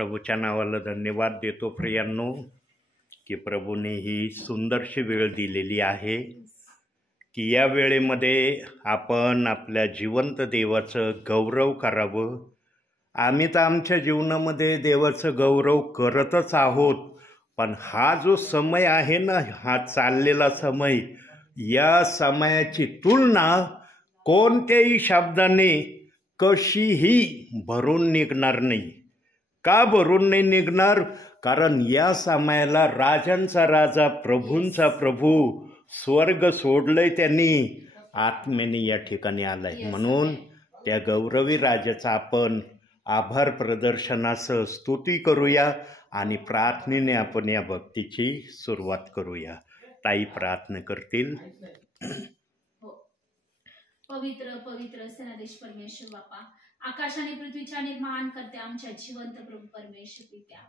प्रभूच्या नावाला धन्यवाद देतो प्रियांनो की प्रभूने ही सुंदरशी वेळ दिलेली आहे की या वेळेमध्ये आपण आपल्या जिवंत देवाचं गौरव करावं. आम्ही तर आमच्या जीवनामध्ये देवाचं गौरव करतच आहोत, पण हा जो समय आहे ना, हा चाललेला समय, या समयाची तुलना कोणत्याही शब्दाने कशीही भरून निघणार नाही. का भरून नाही निघणार? कारण या समयाला राजांचा राजा, प्रभूंचा प्रभू, स्वर्ग सोडलंय त्यांनी, आत्म्याने या ठिकाणी आलाय. म्हणून त्या गौरवी राजाचा आपण आभार प्रदर्शनासह स्तुती करूया आणि प्रार्थनेने आपण या भक्तीची सुरुवात करूया. ताई प्रार्थना करतील. पवित्र पवित्र सेनाधीश परमेश्वर बापा, आकाश आणि पृथ्वीच्या निर्माण करते आमच्या जिवंत प्रभू परमेश्वर पित्या,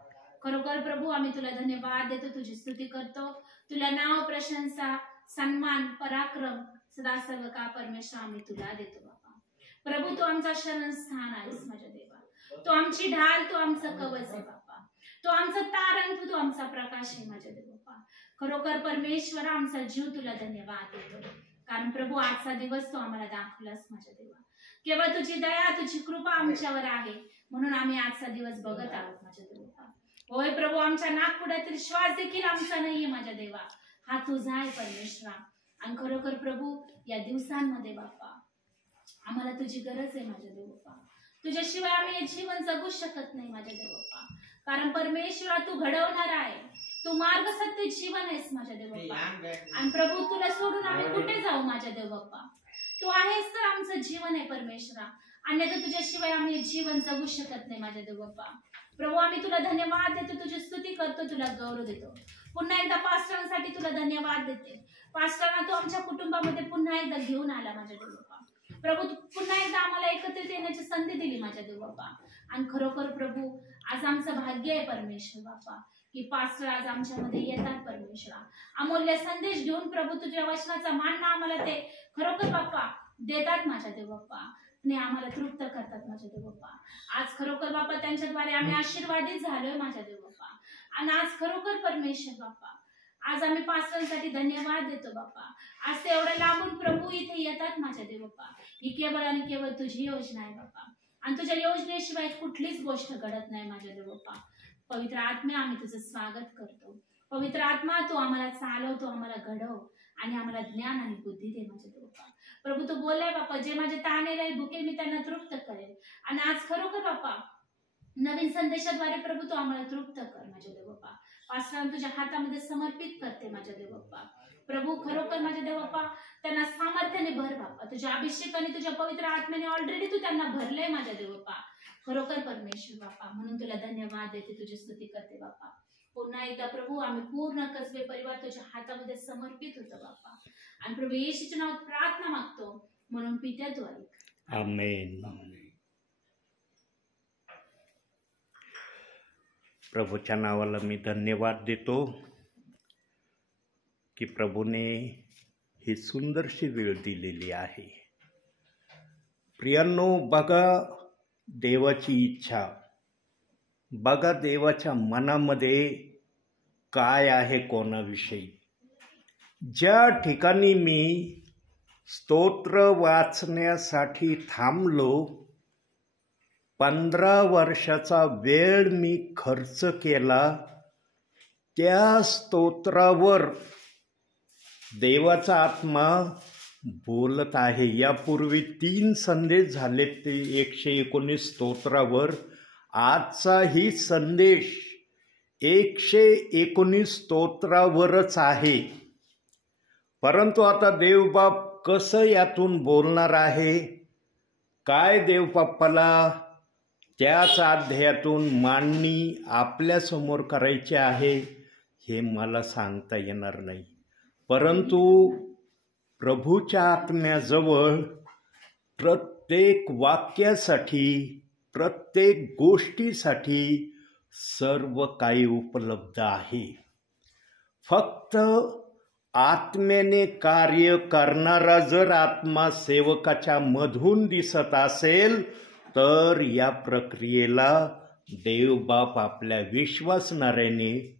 खरोखर प्रभू आम्ही तुला धन्यवाद देतो, तुझी स्तुती करतो. तुला नाव, प्रशंसा, सन्मान, पराक्रम सदा सर्व का परमेश्वर आम्ही तुला देतो बापा. प्रभू तू आमचा शरणस्थान आहेस माझ्या देवा, तू आमची ढाल, तू आमचा कवच आहे बापा, तू आमचा तारण, तू आमचा प्रकाश आहे माझ्या देवा बापा. खरोखर परमेश्वर आमचा जीव तुला धन्यवाद देतो, कारण प्रभू आजचा दिवस तू आम्हाला दाखवलास माझ्या देवा. केवळ तुझी दया, तुझी कृपा आमच्यावर आहे म्हणून आम्ही आजचा दिवस बघत आहोत माझ्या देवा. होय प्रभू, आमच्या नाकपुड्यातील श्वास देखील आमचा नाहीये माझ्या देवा, हा तुझा आहे परमेश्वरा. आणि खरोखर प्रभू या दिवसांमध्ये बाप्पा आम्हाला तुझी गरज आहे माझ्या देवा. तुझ्याशिवाय आम्ही हे जीवन जगू शकत नाही माझ्या देवा, कारण परमेश्वरा तू घडवणार आहे, तू मार्ग, सत्य, जीवन आहेस माझ्या देवा. आणि प्रभू तुला सोडून आम्ही कुठे जाऊ माझ्या देवा? तू आहेस तर आमचं जीवन आहे परमेश्वरा, अन्यथा तुझ्याशिवाय आम्ही जीवन जगू शकत नाही माझ्या देवा. प्रभू आम्ही तुला धन्यवाद देतो, तुझी स्तुती करतो, तुला गौरव देतो. पुन्हा एकदा पास्टरांसाठी तुला धन्यवाद देते. पास्टरांना तू आमच्या कुटुंबामध्ये पुन्हा एकदा घेऊन आला माझ्या देवा. प्रभू तू पुन्हा एकदा आम्हाला एकत्रित येण्याची संधी दिली माझ्या देवा. आणि खरोखर प्रभू आज आमचं भाग्य आहे परमेश्वर बापा की पास्टर आज आमच्यामध्ये येतात परमेश्वरा, अमूल्य संदेश घेऊन प्रभू तुझ्या वचनाचा मानना आम्हाला ते खरोखर बाप्पा देतात माझ्या देव बाप्पा, आणि आम्हाला तृप्त करतात माझ्या देव बाप्पा. आज खरोखर बाप्पा त्यांच्याद्वारे आम्ही आशीर्वादित झालोय माझ्या देव बाप्पा. आणि आज खरोखर परमेश्वर बाप्पा आज आम्ही पास्टरांसाठी धन्यवाद देतो बाप्पा. आज ते एवढं लांबून प्रभू इथे येतात माझ्या देव बाप्पा. ही केवळ आणि केवळ तुझी योजना आहे बाप्पा, आणि तुझ्या योजनेशिवाय कुठलीच गोष्ट घडत नाही माझ्या देव बाप्पा. पवित्र आत्मा आम्ही तुझं स्वागत करतो. पवित्र आत्मा तू आम्हाला चालव, तू आम्हाला घडव आणि आम्हाला ज्ञान आणि बुद्धी दे माझ्या देवा. प्रभू तू बोललाय बाप्पा, जे माझे ताणलेले भुके मी त्यांना तृप्त करेल. आणि आज खरोखर बाप्पा नवीन संदेशाद्वारे प्रभू तू आम्हाला तृप्त कर माझ्या देवा. पास्टरांना तुझ्या हातामध्ये समर्पित करते माझ्या देवा. प्रभू खरोखर माझ्या देवा त्यांना सामर्थ्याने भर बाप्पा, तुझ्या अभिषेकाने, तुझ्या पवित्र आत्म्याने ऑलरेडी तू त्यांना भरलंय माझ्या देवा. खरोखर परमेश्वर बाप्पा म्हणून तुला धन्यवाद देते, तुझी स्तुती करते बाप्पा. पुन्हा एकदा प्रभू आम्ही पूर्ण कसबे परिवार तुझ्या हातामध्ये समर्पित होतो बाप्पा. आणि प्रभू येशूच्या नावात प्रार्थना मागतो म्हणून पित्या तू ऐक. आमेन. प्रभूच्या नावाला मी धन्यवाद देतो की प्रभूने ही सुंदरशी वेळ दिलेली आहे. प्रियांनो, बघा देवाची इच्छा, बघा देवाच्या मनामध्ये काय आहे कोणाविषयी. ज्या ठिकाणी मी स्तोत्र वाचण्यासाठी थांबलो, 15 वर्षाचा वेळ मी खर्च केला, त्या स्तोत्रावर देवाचा आत्मा बोलत आहे. यापूर्वी 3 संदेश झाले ते 119 स्तोत्रावर. आजचाही संदेश 119 स्तोत्रावरच आहे. परंतु आता देवबाप कसं यातून बोलणार आहे, काय देवबाप्पाला त्याच अध्यायातून मांडणी आपल्यासमोर करायची आहे हे मला सांगता येणार नाही. परंतु प्रभूच्या आत्म्याजवळ प्रत्येक वाक्यासाठी, प्रत्येक गोष्टीसाठी सर्व काही उपलब्ध आहे. फक्त आत्म्याने कार्य करणारा जर आत्मा सेवकाच्या मधून दिसत असेल तर या प्रक्रियेला देवबाप आपल्या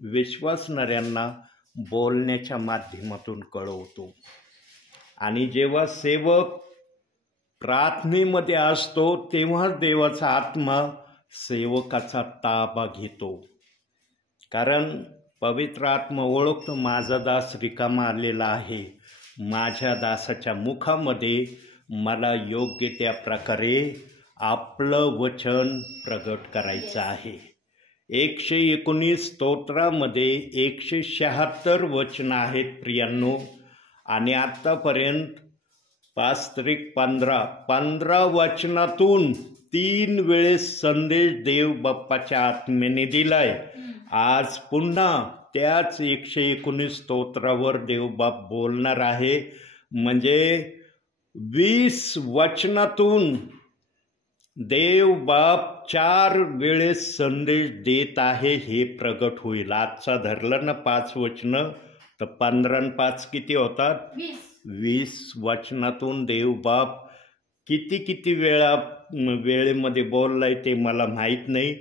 विश्वासणाऱ्यांना बोलण्याच्या माध्यमातून कळवतो. आणि जेव्हा सेवक प्रार्थनेमध्ये असतो तेव्हा देवाचा आत्मा सेवकाचा ताबा घेतो. कारण पवित्र आत्मा ओळखतो, माझा दास रिकामा आलेला आहे, माझ्या दासाच्या मुखामध्ये मला योग्य त्या प्रकारे आपलं वचन प्रगट करायचं आहे. 119 स्तोत्रामध्ये 176 वचनं आहेत प्रियांनो. आणि आत्तापर्यंत 5-15 वचनातून 3 वेळेस संदेश देव बाप्पाच्या आत्म्याने दिलाय. आज पुन्हा त्याच 119 स्तोत्रावर देवबाप बोलणार आहे. म्हणजे 20 वचनातून देवबाप 4 वेळेस संदेश देत आहे, हे प्रगट होईल. आजचा धरलं ना 5 वचनं, तर 15 आणि 5 किती होतात? 20 वचनातून देवबाप किती वेळेमध्ये बोललाय ते मला माहीत नाही,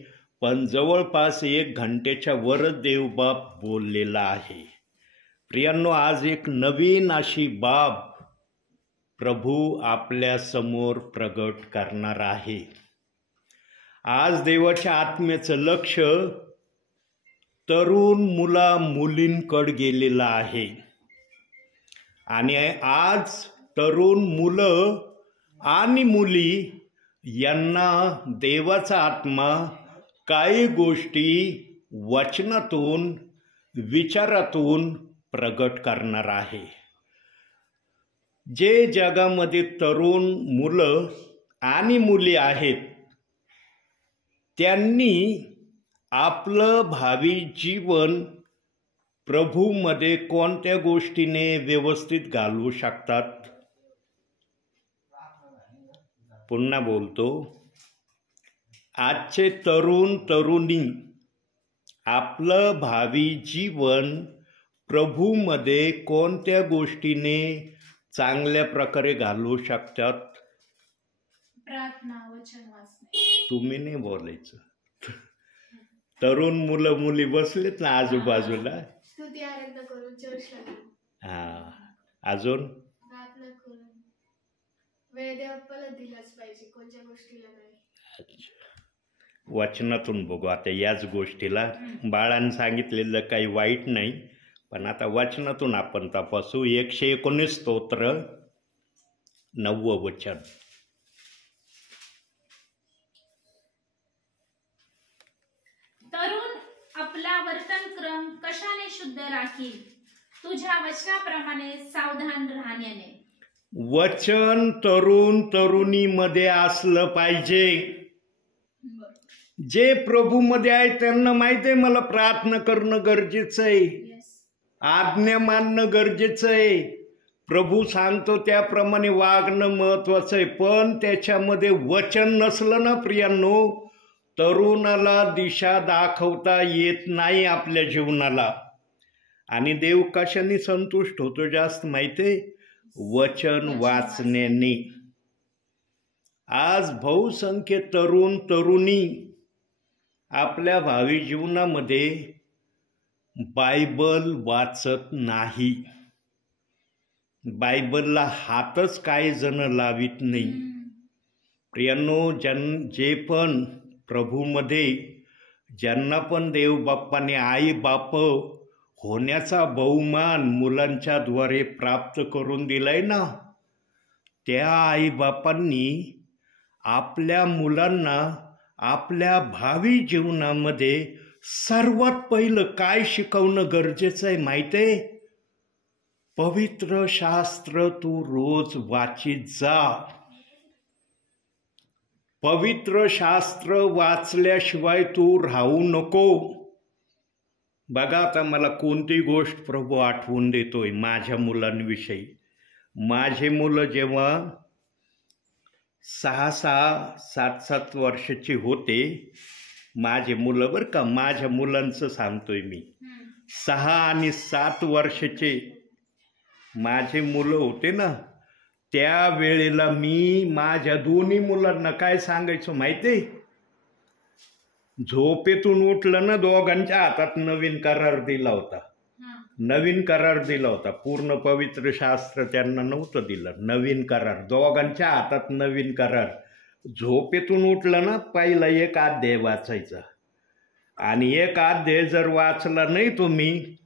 पण जवळपास 1 घंटेच्या वरच देवबाप बोललेला आहे. प्रियांनो, आज एक नवीन अशी बाब प्रभू आपल्या समोर प्रगट करणार आहे. आज देवाच्या आत्म्याचं लक्ष तरुण मुलींकडे गेलेलं आहे. आणि आज तरुण मुलं आणि मुली यांना देवाचा आत्मा काही गोष्टी वचनातून, विचारातून प्रगट करणार आहे. जे जगामध्ये तरुण मुलं आणि मुली आहेत त्यांनी आपलं भावी जीवन प्रभूमध्ये कोणत्या गोष्टीने व्यवस्थित घालवू शकतात? पुन्हा बोलतो, आजचे तरुण तरुणी आपलं भावी जीवन प्रभूमध्ये कोणत्या गोष्टीने चांगल्या प्रकारे घालवू शकतात? प्रार्थना, वचन वाचणे. तुम्ही नाही बोलायचं. तरुण मुलं मुली बसलेत ना आजूबाजूला. स्तुती आराधना करून, चर्चला जाऊन, अजून प्रार्थना करून, वेळ देवाला दिलाच पाहिजे, कोणत्या गोष्टीला नाही. वचनातून बघू आता याच गोष्टीला. बाळांनी सांगितलेलं काही वाईट नाही, पण आता वचनातून आपण तपासू. 119 स्तोत्र 9 वचन. तरुण आपला वर्तनक्रम कशाने शुद्ध राखील? तुझ्या वचनाप्रमाणे सावधान राहण्याने. वचन तरुण तरुणीमध्ये असलं पाहिजे. जे प्रभूमध्ये आहे त्यांना माहिती आहे मला प्रार्थना करणं गरजेचं आहे, आज्ञा मानणं गरजेचं आहे, प्रभू सांगतो त्याप्रमाणे वागणं महत्वाचं आहे. पण त्याच्यामध्ये वचन नसलं ना प्रियांनो, तरुणाला दिशा दाखवता येत नाही आपल्या जीवनाला. आणि देव कशाने संतुष्ट होतो जास्त माहिती आहे? वचन वाचण्याने. आज बहुसंख्य तरुण तरुणी आपल्या भावी जीवनामध्ये बायबल वाचत नाही. बायबलला हातच काही जण लावित नाही. प्रियांनो, जे पण प्रभूमध्ये, ज्यांना पण देव बाप्पाने आई बाप होण्याचा बहुमान मुलांच्या द्वारे प्राप्त करून दिलाय ना, त्या आई बापांनी आपल्या मुलांना आपल्या भावी जीवनामध्ये सर्वात पहिलं काय शिकवणं गरजेचं आहे माहिती आहे? पवित्र शास्त्र तू रोज वाचित जा. पवित्र शास्त्र वाचल्याशिवाय तू राहू नको. बघा आता मला कोणती गोष्ट प्रभू आठवून देतोय माझ्या मुलांविषयी. माझे मुलं जेव्हा 6-6, 7-7 वर्षाची होते, माझे मुलं बरं का, माझ्या मुलांचं सांगतोय मी, 6 आणि 7 वर्षाचे माझे मुलं होते ना, त्या वेळेला मी माझ्या दोन्ही मुलांना काय सांगायचो माहिती आहे? झोपेतून उठलं ना, दोघांच्या हातात नवीन करार दिला होता. नवीन करार दिला होता. पूर्ण पवित्र शास्त्र त्यांना नव्हतं दिलं. नवीन करार, दोघांच्या हातात नवीन करार. झोपेतून उठलं ना, पहिला एक अध्याय वाचायचा, आणि एक अध्याय जर वाचला नाही तुम्ही,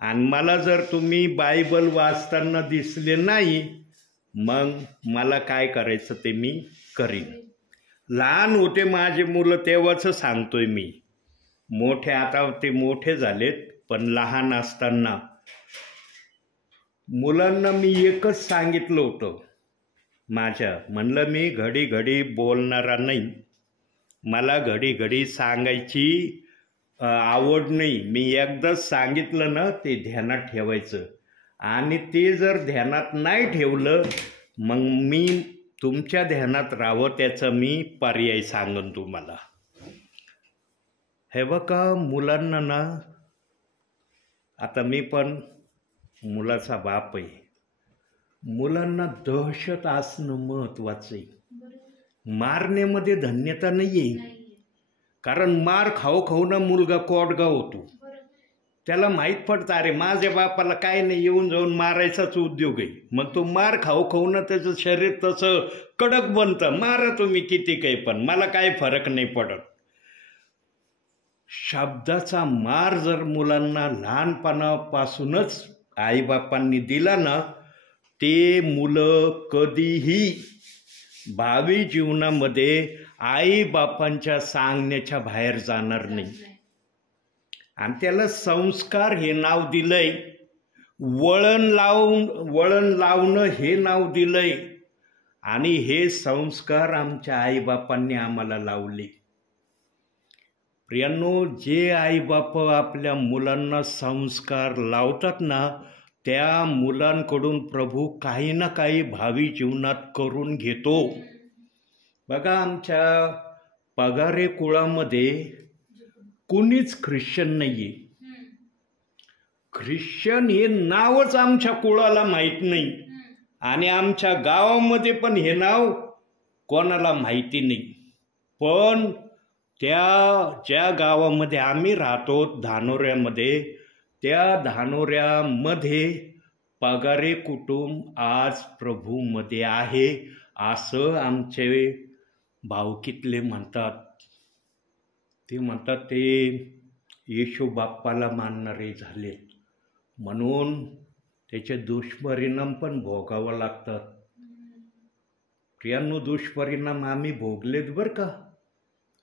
आणि मला जर तुम्ही बायबल वाचताना दिसले नाही, मग मला काय करायचं ते मी करीन. लहान होते माझे मुलं तेव्हाच सांगतोय मी. मोठे आता ते मोठे झालेत, पण लहान असताना मुलांना मी एकच सांगितलं होतं. म्हणलं मी घडी घडी बोलणारा नाही, मला घडी घडी सांगायची आवड नाही. मी एकदाच सांगितलं ना, ते ध्यानात ठेवायचं, आणि ते जर ध्यानात नाही ठेवलं, मग मी तुमच्या ध्यानात राहावं त्याचा मी पर्याय सांगन तुम्हाला. हे बघा मुलांना ना, आता मी पण मुलाचा बाप आहे, मुलांना दहशत असणं महत्वाचं आहे. मारण्यामध्ये धन्यता नाही आहे, कारण मार खाऊ खाऊ ना मुलगा कोडगा होतो. त्याला माहीत पडतं अरे माझ्या बापाला काय नाही, येऊन जाऊन मारायचाच उद्योग आहे. मग तो मार खाऊ खाऊ ना त्याचं शरीर तसं कडक बनतं. मारा तुम्ही किती काही, पण मला काही फरक नाही पडत. शब्दाचा मार जर मुलांना लहानपणापासूनच आईबापांनी दिला ना, ते मुलं कधीही भावी जीवनामध्ये आईबापांच्या सांगण्याच्या बाहेर जाणार नाही. आणि त्याला संस्कार हे नाव दिलंय, वळण लावणं हे नाव दिलंय, आणि हे संस्कार आमच्या आईबापांनी आम्हाला लावले. प्रियांनो, जे आईबाप आपल्या मुलांना संस्कार लावतात ना, त्या मुलांकडून प्रभू काही ना काही भावी जीवनात करून घेतो. बघा, आमच्या पगारे कुळामध्ये कुणीच ख्रिश्चन नाहीये. ख्रिश्चन हे नावच आमच्या कुळाला माहीत नाही, आणि आमच्या गावामध्ये पण हे नाव कोणाला माहिती नाही. पण ज्या गावामध्ये आम्ही राहतो, धानोऱ्यामध्ये, त्या धानोऱ्यामध्ये पगारे कुटुंब आज प्रभूमध्ये आहे, असं आमचे भावकीतले म्हणतात. ते म्हणतात ते येशू बाप्पाला मानणारे झाले, म्हणून त्याचे दुष्परिणाम पण भोगावं लागतात. प्रियांनो, दुष्परिणाम आम्ही भोगलेत बरं का.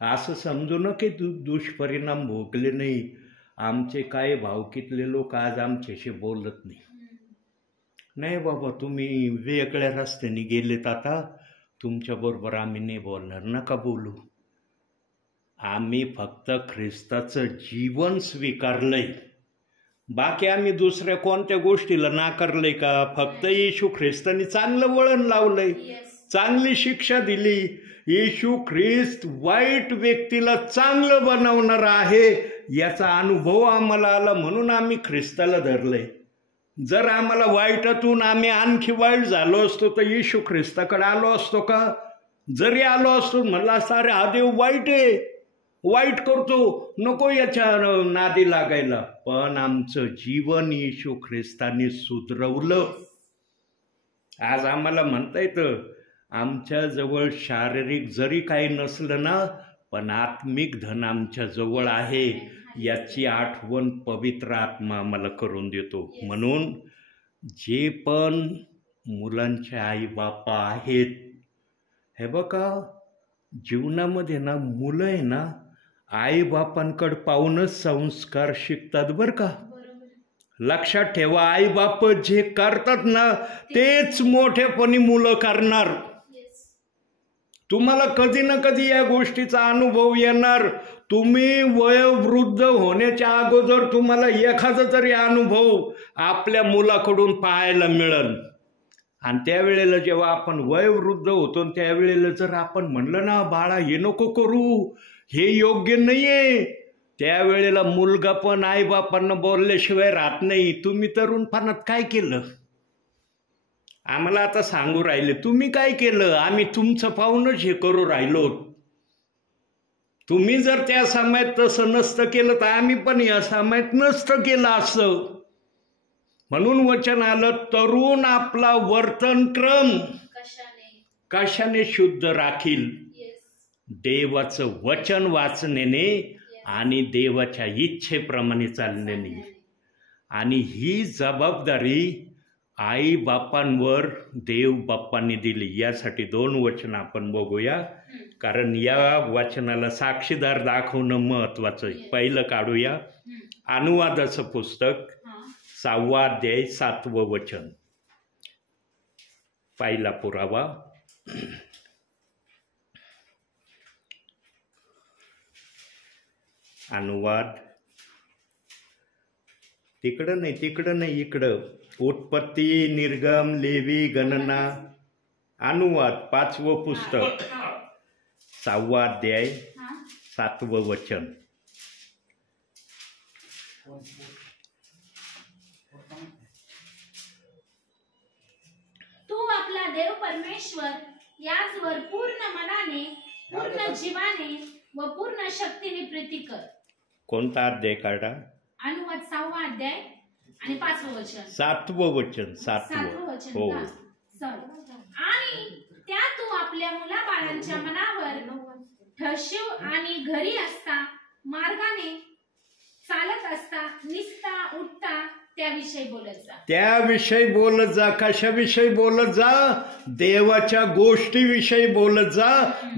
असं समजू न की दुष्परिणाम भोगले नाही. आमचे काय भावकीतले लोक आज आमच्याशी बोलत नाही बाबा, तुम्ही वेगळ्या रस्त्याने गेलेत, आता तुमच्याबरोबर आम्ही नाही बोलणार, नका बोलू. आम्ही फक्त ख्रिस्ताचं जीवन स्वीकारलंय, बाकी आम्ही दुसऱ्या कोणत्या गोष्टीला नाकारलंय का? फक्त येशू ख्रिस्तानी चांगलं वळण लावलंय, चांगली शिक्षा दिली. येशू ख्रिस्त वाईट व्यक्तीला चांगलं बनवणार आहे याचा अनुभव आम्हाला आला, म्हणून आम्ही ख्रिस्ताला धरलंय. जर आम्हाला वाईटातून आम्ही आणखी वाईट झालो असतो तर येशू ख्रिस्ताकडे आलो असतो का? जरी आलो असतो म्हणला सारे हा देव वाईट आहे, वाईट करतो, नको याच्या नादी लागायला. पण आमचं जीवन येशू ख्रिस्ताने सुधरवलं. आज आम्हाला म्हणता येतं आमच्याजवळ शारीरिक जरी काही नसलं ना, पण आत्मिक धन आमच्या जवळ आहे, याची आठवण पवित्र आत्मा आम्हाला करून देतो. म्हणून जे पण मुलांचे आई बापा आहेत, हे बघा, जीवनामध्ये ना मुलं आहे ना आईबापांकडे पाहूनच संस्कार शिकतात बरं का. लक्षात ठेवा, आईबाप जे करतात ना तेच मोठेपणी मुलं करणार. तुम्हाला कधी ना कधी या गोष्टीचा अनुभव येणार. तुम्ही वयोवृद्ध होण्याच्या अगोदर तुम्हाला एखादा तरी अनुभव आपल्या मुलाकडून पाहायला मिळेल. आणि त्यावेळेला जेव्हा आपण वयोवृद्ध होतो त्यावेळेला जर आपण म्हणलं ना बाळा हे नको करू, हे योग्य नाहीये, त्यावेळेला मुलगा पण आईबापांना बोलल्याशिवाय राहत नाही. तुम्ही तरुणपणात काय केलं? आम्हाला आता सांगू राहिले तुम्ही काय केलं? आम्ही तुमचं पाहूनच हे करू राहिलो. तुम्ही जर त्या समयात तसं नसतं केलं तर आम्ही पण या समयात नसतं केलं असं. म्हणून वचन आलं, तरुण आपला वर्तनक्रम कशाने शुद्ध राखील? देवाचं वचन वाचण्याने आणि देवाच्या इच्छेप्रमाणे चालण्याने. आणि ही जबाबदारी आई बापांवर देव बाप्पांनी दिली. यासाठी 2 वचन आपण बघूया, कारण या वचनाला साक्षीदार दाखवणं महत्वाचं आहे. पहिलं काढूया अनुवादाचं पुस्तक 6वा अध्याय 7वं वचन. पहिला पुरावा अनुवाद तिकडं नाही इकडं. उत्पत्ती, निर्गम, लेवी, गणना, अनुवाद 5वं पुस्तक 6वा अध्याय 7वं वचन. तू आपला देव परमेश्वर याचवर पूर्ण मनाने, पूर्ण जीवाने व पूर्ण शक्तीने प्रीती कर. कोणता अध्याय काढा? अनुवाद 6वा अध्याय आणि 5वं वचन. 7वं वचन. 7वं वचन. हो. आणि त्या तू आपल्या मुलाबाळांच्या मनावर ठशिव आणि घरी असता, मार्गाने चालत असता, निसता उठता त्याविषयी बोलत जा. त्याविषयी बोलत जा. कशाविषयी बोलत जा? देवाच्या गोष्टीविषयी बोलत जा.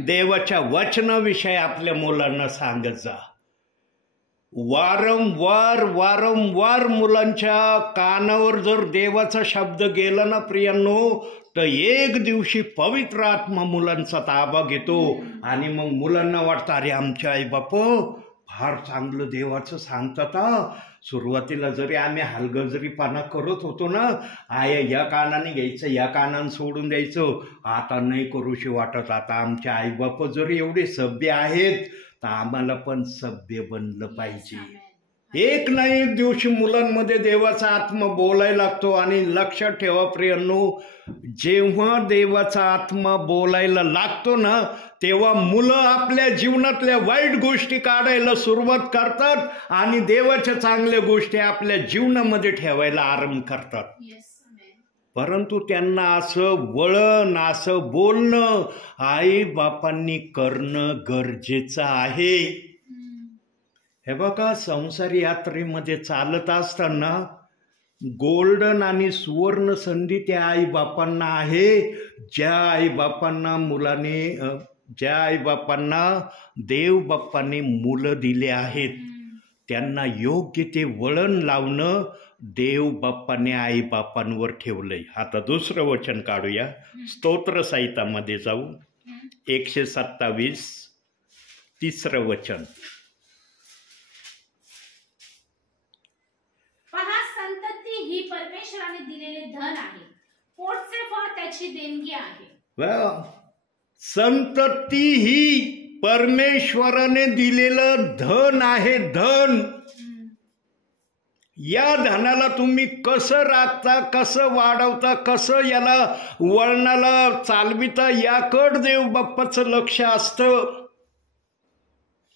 देवाच्या वचनाविषयी आपल्या मुलांना सांगत जा. वारंवार मुलांच्या कानावर जर देवाचा शब्द गेला ना प्रियांनो, तर एक दिवशी पवित्र आत्मा मुलांचा ताबा घेतो आणि मग मुलांना वाटतं, अरे आमचे आई बाप फार चांगलं देवाचं सांगतात. सुरुवातीला जरी आम्ही हलगर्जीपणा करत होतो ना, या कानाने घ्यायचं, या कानाने सोडून द्यायचं, आता नाही करूशी वाटत. आता आमचे आई बाप जरी एवढे सभ्य आहेत तर आम्हाला पण सभ्य बनलं पाहिजे. एक ना एक दिवशी मुलांमध्ये देवाचा आत्मा बोलायला लागतो. आणि लक्षात ठेवा प्रियांनो, जेव्हा देवाचा आत्मा बोलायला लागतो ना, तेव्हा मुलं आपल्या जीवनातल्या वाईट गोष्टी काढायला सुरुवात करतात आणि देवाच्या चांगल्या गोष्टी आपल्या जीवनामध्ये ठेवायला आरंभ करतात. परंतु त्यांना असं वळण, असं बोलणं आई बापांनी करणं गरजेचं आहे. हे बघा, संसार यात्रेमध्ये चालत असताना गोल्डन आणि सुवर्ण संधी त्या आई बापांना आहे, ज्या आई बापांना देव बाप्पांनी मुलं दिले आहेत. त्यांना योग्य ते वळण लावणं देव बाप्पाने आई बापांवर ठेवलंय. आता 2रं वचन काढूया. स्तोत्र संहितामध्ये जाऊ. 127 3रं वचन. पहा, संतती ही परमेश्वराने दिलेले धन आहे, पोटचे फळ त्याची देणगी आहे. संतती ही परमेश्वराने दिलेलं धन आहे. धन. या धनाला तुम्ही कसं राखता, कसं वाढवता, कसं याला वळणाला चालविता, याकडे देव बाप्पाचं लक्ष असतं.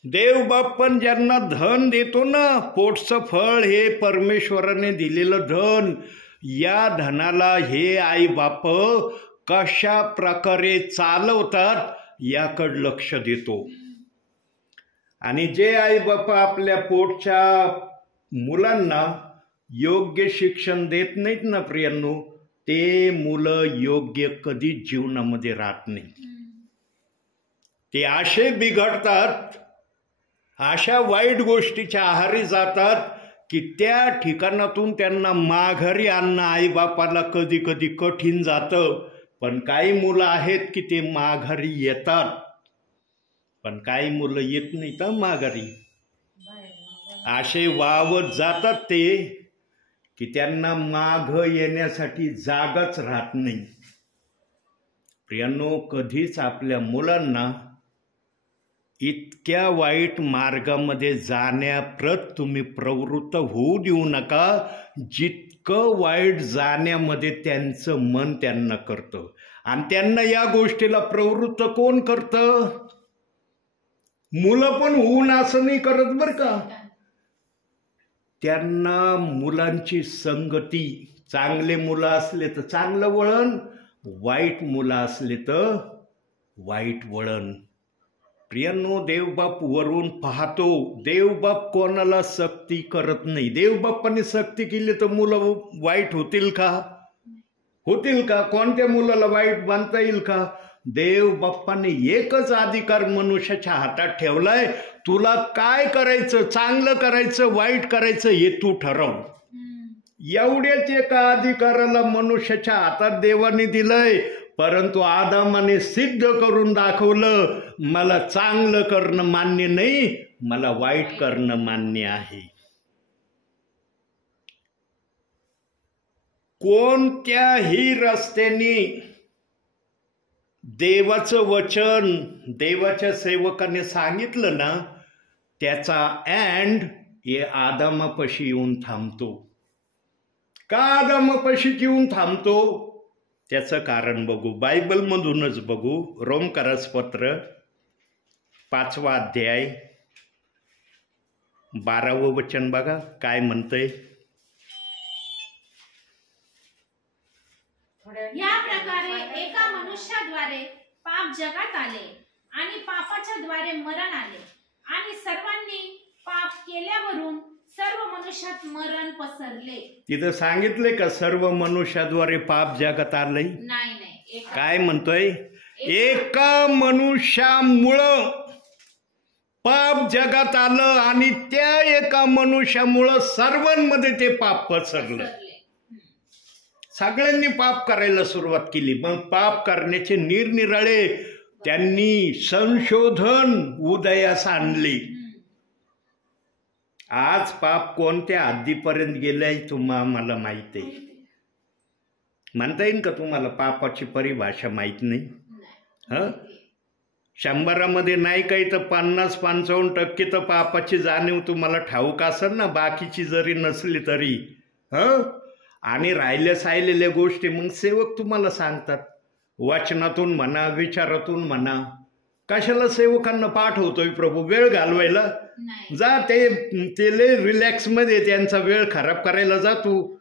देव बाप्पन ज्यांना धन देतो ना, पोटचं फळ हे परमेश्वराने दिलेलं धन, या धनाला हे आई बाप कशा प्रकारे चालवतात याकडे लक्ष देतो. आणि जे आई बाप आपल्या पोटच्या मुलांना योग्य शिक्षण देत नाहीत ना प्रियांनो, ते मुलं योग्य कधीच जीवनामध्ये राहत नाही. ते असे बिघडतात, अशा वाईट गोष्टीच्या आहारी जातात की त्या ठिकाणातून त्यांना माघारी आणणं आईबापाला कधी कधी कठीण जातं. पण काही मुलं आहेत की ते माघारी येतात, पण काही मुलं येत नाहीत माघारी. असे वावत जातात ते की त्यांना माघ येण्यासाठी जागाच राहत नाही. प्रियांनो, कधीच आपल्या मुलांना इतक्या वाईट मार्गामध्ये जाण्याप्रत तुम्ही प्रवृत्त होऊ देऊ नका, जितकं वाईट जाण्यामध्ये त्यांचं मन त्यांना करतं. आणि त्यांना या गोष्टीला प्रवृत्त कोण करतं? मुलं पण होऊन असं नाही करत बरं का. त्यांना मुलांची संगती, चांगले मुलं असले तर चांगलं वळण, वाईट मुलं असले तर वाईट वळण. प्रियांनो, देवबाप वरून पाहतो. देवबाप कोणाला सक्ती करत नाही. देवबापाने सक्ती केली तर मुलं वाईट होतील का? होतील का? कोणत्या मुलाला वाईट बांधता येईल का? देव बाप्पाने एकच अधिकार मनुष्याच्या हातात ठेवलाय. तुला काय करायचं, चांगलं करायचं वाईट करायचं हे तू ठरव. एवढ्याच एका अधिकाराला मनुष्याच्या हातात देवाने दिलंय. परंतु आदामाने सिद्ध करून दाखवलं, मला चांगलं करणं मान्य नाही, मला वाईट करणं मान्य आहे. कोणत्याही रस्त्याने देवाचं वचन देवाच्या सेवकाने सांगितलं ना, त्याचा एंड हे आदामापाशी येऊन थांबतो. का आदामापाशी येऊन थांबतो? त्याचं कारण बघू, बायबलमधूनच बघू. रोमकरास पत्र 5वा अध्याय 12वं वचन बघा काय म्हणतंय. या प्रकारे एका मनुष्याद्वारे पाप जगात आले आणि पापाच्या द्वारे मरण आले आणि सर्वांनी पाप केल्यावरून सर्व मनुष्यात मरण पसरले. तिथं सांगितले का सर्व मनुष्याद्वारे पाप जगात आलंय? नाही. काय म्हणतोय? एका मनुष्यामुळं पाप जगात आलं आणि त्या एका मनुष्यामुळं सर्वांमध्ये ते पाप पसरलं. सगळ्यांनी पाप करायला सुरुवात केली. मग पाप करण्याचे निरनिराळे त्यांनी संशोधन उदयास आणले. आज पाप कोणत्या हद्दीपर्यंत गेलाय तुम्हाला माहित आहे? म्हणता येईल का तुम्हाला पापाची परिभाषा माहित नाही? 100मध्ये नाही काही तर 50-55% तर पापाची जाणीव तुम्हाला ठाऊक असेल ना, बाकीची जरी नसली तरी. आणि राहिल्या सायलेल्या गोष्टी मग सेवक तुम्हाला सांगतात, वाचनातून म्हणा, विचारातून म्हणा. कशाला सेवकांना पाठवतोय प्रभू? वेळ घालवायला? जा, ते लय रिलॅक्समध्ये त्यांचा वेळ खराब करायला जा. तू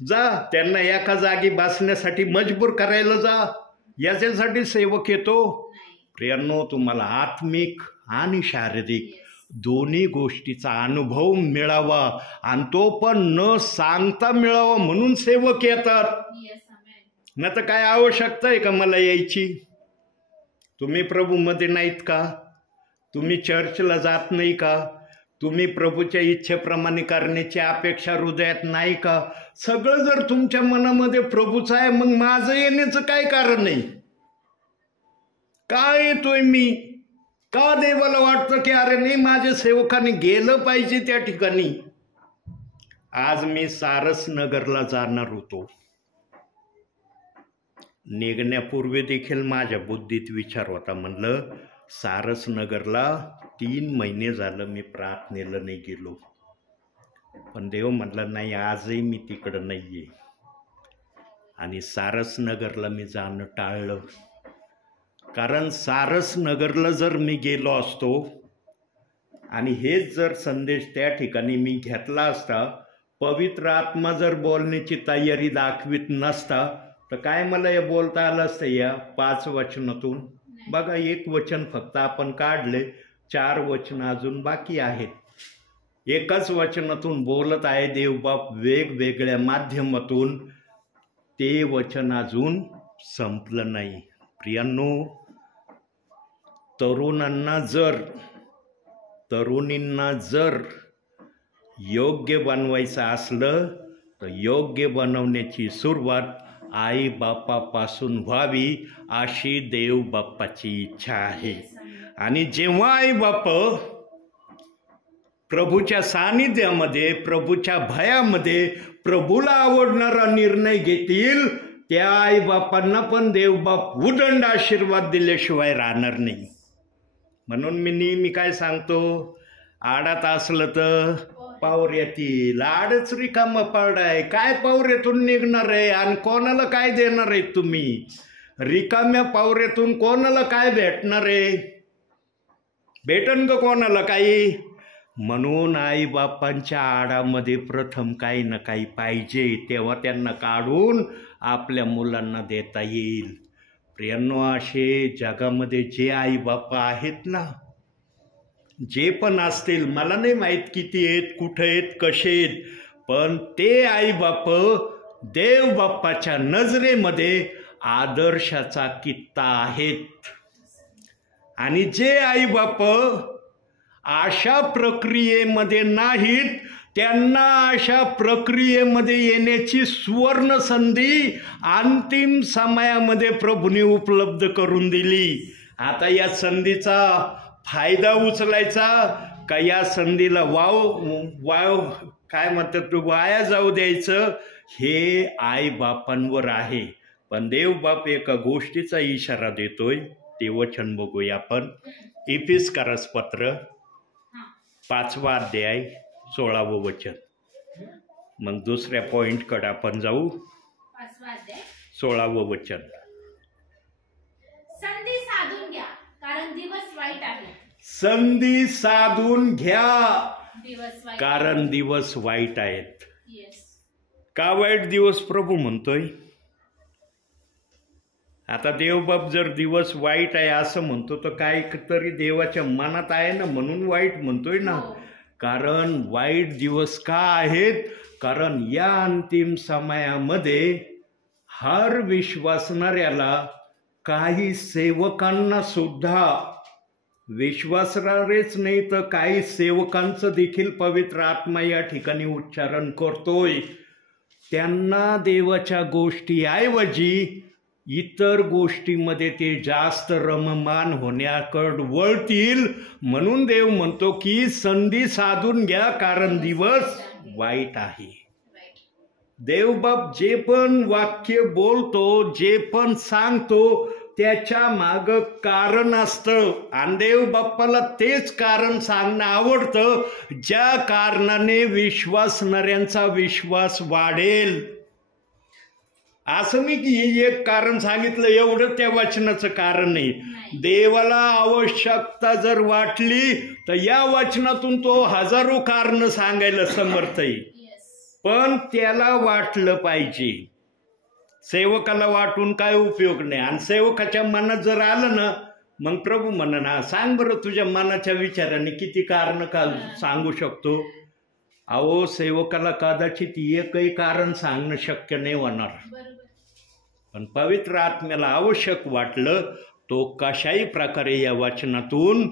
जा, त्यांना एका जागी बसण्यासाठी मजबूर करायला जा. याच्यासाठी सेवक येतो. प्रियांनो, तुम्हाला आत्मिक आणि शारीरिक दोन्ही गोष्टीचा अनुभव मिळावा आणि तो पण न सांगता मिळावा म्हणून सेवक येतात. नाही तर काय आवश्यकता आहे का मला यायची? तुम्ही प्रभूमध्ये नाहीत का? तुम्ही चर्चला जात नाही का? तुम्ही प्रभूच्या इच्छेप्रमाणे करण्याची अपेक्षा हृदयात नाही का? सगळं जर तुमच्या मनामध्ये प्रभूचं आहे, मग माझं येण्याचं काय कारण नाही? का येतोय मी? का देवाला वाटतं की अरे नाही, माझ्या सेवकाने गेलं पाहिजे त्या ठिकाणी? आज मी सारसनगरला जाणार होतो. निघण्यापूर्वी देखील माझ्या बुद्धीत विचार होता, म्हणलं सारसनगरला 3 महिने झालं मी प्रार्थनेला नाही गेलो. पण देव म्हटलं नाही, आजही मी तिकडं नाही आहे. आणि सारसनगरला मी जाणं टाळलं. कारण सारसनगरला जर मी गेलो असतो आणि हेच जर संदेश त्या ठिकाणी मी घेतला असता, पवित्र आत्मा जर बोलण्याची तयारी दाखवित नसता, तर काय मला हे बोलता आलं असतं या 5 वचनातून? बघा, 1 वचन फक्त आपण काढले, 4 वचन अजून बाकी आहेत. एकाच वचनातून बोलत आहे देवबाप वेगवेगळ्या माध्यमातून. ते वचन अजून संपलं नाही. प्रियांनो, तरुणींना जर योग्य बनवायचं असलं तर योग्य बनवण्याची सुरुवात आई बापापासून व्हावी, अशी देव बाप्पाची इच्छा आहे. आणि जेव्हा आई बाप प्रभूच्या सानिध्यामध्ये, प्रभूच्या भयामध्ये प्रभूला आवडणारा निर्णय घेतील, त्या आई बापांना पण देवबाप उदंड आशीर्वाद दिल्याशिवाय राहणार नाही. म्हणून मी नेहमी काय सांगतो, आडात असलं तर पावर येतील. आडच रिकामा पडाय, काय पावरेतून निघणार आहे आणि कोणाला काय देणार आहे तुम्ही? रिकाम्या पावरेतून कोणाला काय भेटणार आहे? भेटन का कोणाला काही? म्हणून आईबापांच्या आडामध्ये प्रथम काही ना काही पाहिजे, तेव्हा त्यांना काढून आपल्या मुलांना देता येईल. प्रियांनो, असे जगामध्ये जे आईबाप आहेत ना, जे पण असतील, मला नाही माहीत किती आहेत, कुठे आहेत, कसे आहेत, पण ते आईबाप देव बाप्पाच्या नजरेमध्ये आदर्शाचा कित्ता आहेत. आणि जे आईबाप अशा प्रक्रियेमध्ये नाहीत, त्यांना अशा प्रक्रियेमध्ये येण्याची सुवर्ण संधी अंतिम समयामध्ये प्रभूने उपलब्ध करून दिली. आता या संधीचा फायदा उचलायचा का या संधीला काय म्हणतात वाया जाऊ द्यायचं, हे आईबापांवर आहे. पण देवबाप एका गोष्टीचा इशारा देतोय, ते वचन बघूया आपण. इफिसकारास पत्र 5वा अध्याय 16वं वचन. मग दुसऱ्या पॉइंटकडे आपण जाऊ. 5वा अध्याय 16वं वचन. संधी साधून घ्या कारण दिवस वाईट आहे. संधी साधून घ्या दिवस वाईट कारण दिवस वाईट आहेत. येस. का वाईट दिवस प्रभू म्हणतोय? आता देवबाप जर दिवस वाईट आहे असं म्हणतो तर काय तरी देवाच्या मनात आहे ना, म्हणून वाईट म्हणतोय ना. कारण वाईट दिवस का आहेत? कारण या अंतिम समयामध्ये हर विश्वासणाऱ्याला, काही सेवकांना सुद्धा, विश्वासणारेच नाही तर काही सेवकांचं देखील पवित्र आत्मा या ठिकाणी उच्चारण करतोय, त्यांना देवाच्या गोष्टीऐवजी इतर गोष्टीमध्ये ते जास्त रममान होण्याकडे वळतील. म्हणून देव म्हणतो की संधी साधून घ्या कारण दिवस वाईट आहे. देवबाप जे पण वाक्य बोलतो, जे पण सांगतो, त्याच्या माग कारण असतं. आणि देवबाप्पाला तेच कारण सांगणं आवडतं, ज्या कारणाने विश्वासणाऱ्यांचा विश्वास वाढेल. असं मी की एक कारण सांगितलं एवढं त्या वचनाचं कारण नाही. देवाला आवश्यकता जर वाटली तर या वचनातून तो हजारो कारण सांगायला समर्थ आहे. पण त्याला वाटलं पाहिजे. सेवकाला वाटून काय उपयोग नाही. आणि सेवकाच्या मनात जर आलं ना, मग प्रभू म्हणा ना, सांग बरं तुझ्या मनाच्या विचाराने किती कारण का सांगू शकतो. अहो, सेवकाला कदाचित एकही कारण सांगणं शक्य नाही होणार. पण पवित्र आत्म्याला आवश्यक वाटलं तो कशाही प्रकारे या वचनातून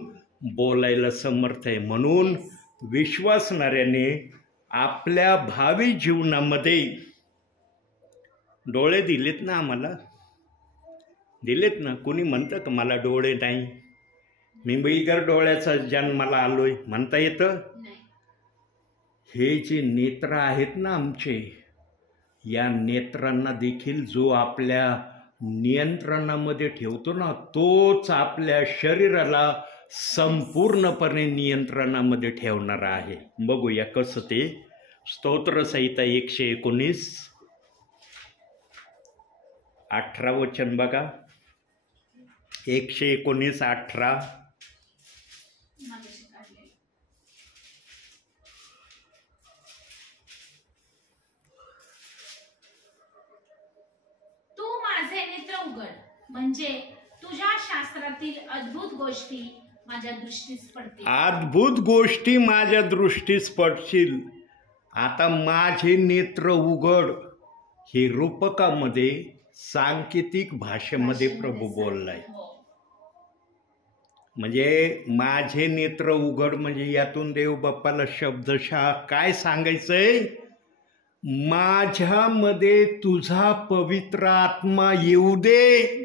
बोलायला समर्थ आहे. म्हणून विश्वासणाऱ्याने आपल्या भावी जीवनामध्ये डोळे दिलेत ना, आम्हाला दिलेत ना. कोणी म्हणतं का मला डोळे नाही, मी बिगर डोळ्याचा जन्माला आलोय म्हणता येतं? हे जे नेत्र आहेत ना आमचे, या नेत्रांना देखील जो आपल्या नियंत्रणामध्ये ठेवतो ना, तोच आपल्या शरीराला संपूर्णपणे नियंत्रणामध्ये ठेवणार आहे. बघूया कसं ते. स्तोत्रसंहिता 119 18 वचन बघा. 119 18. तू माझे नेत्र उघड म्हणजे तुझ्या शास्त्रातील अद्भुत गोष्टी माझ्या दृष्टीस पडतील. अद्भुत गोष्टी माझ्या दृष्टीस पडतील. आता माझे नेत्र उघड हे रूपकामध्ये सांकेतिक भाषेमध्ये प्रभू बोललाय. म्हणजे माझे नेत्र उघड म्हणजे यातून देव बाप्पाला शब्दशः काय सांगायचंय? माझ्यामध्ये तुझा पवित्र आत्मा येऊ दे.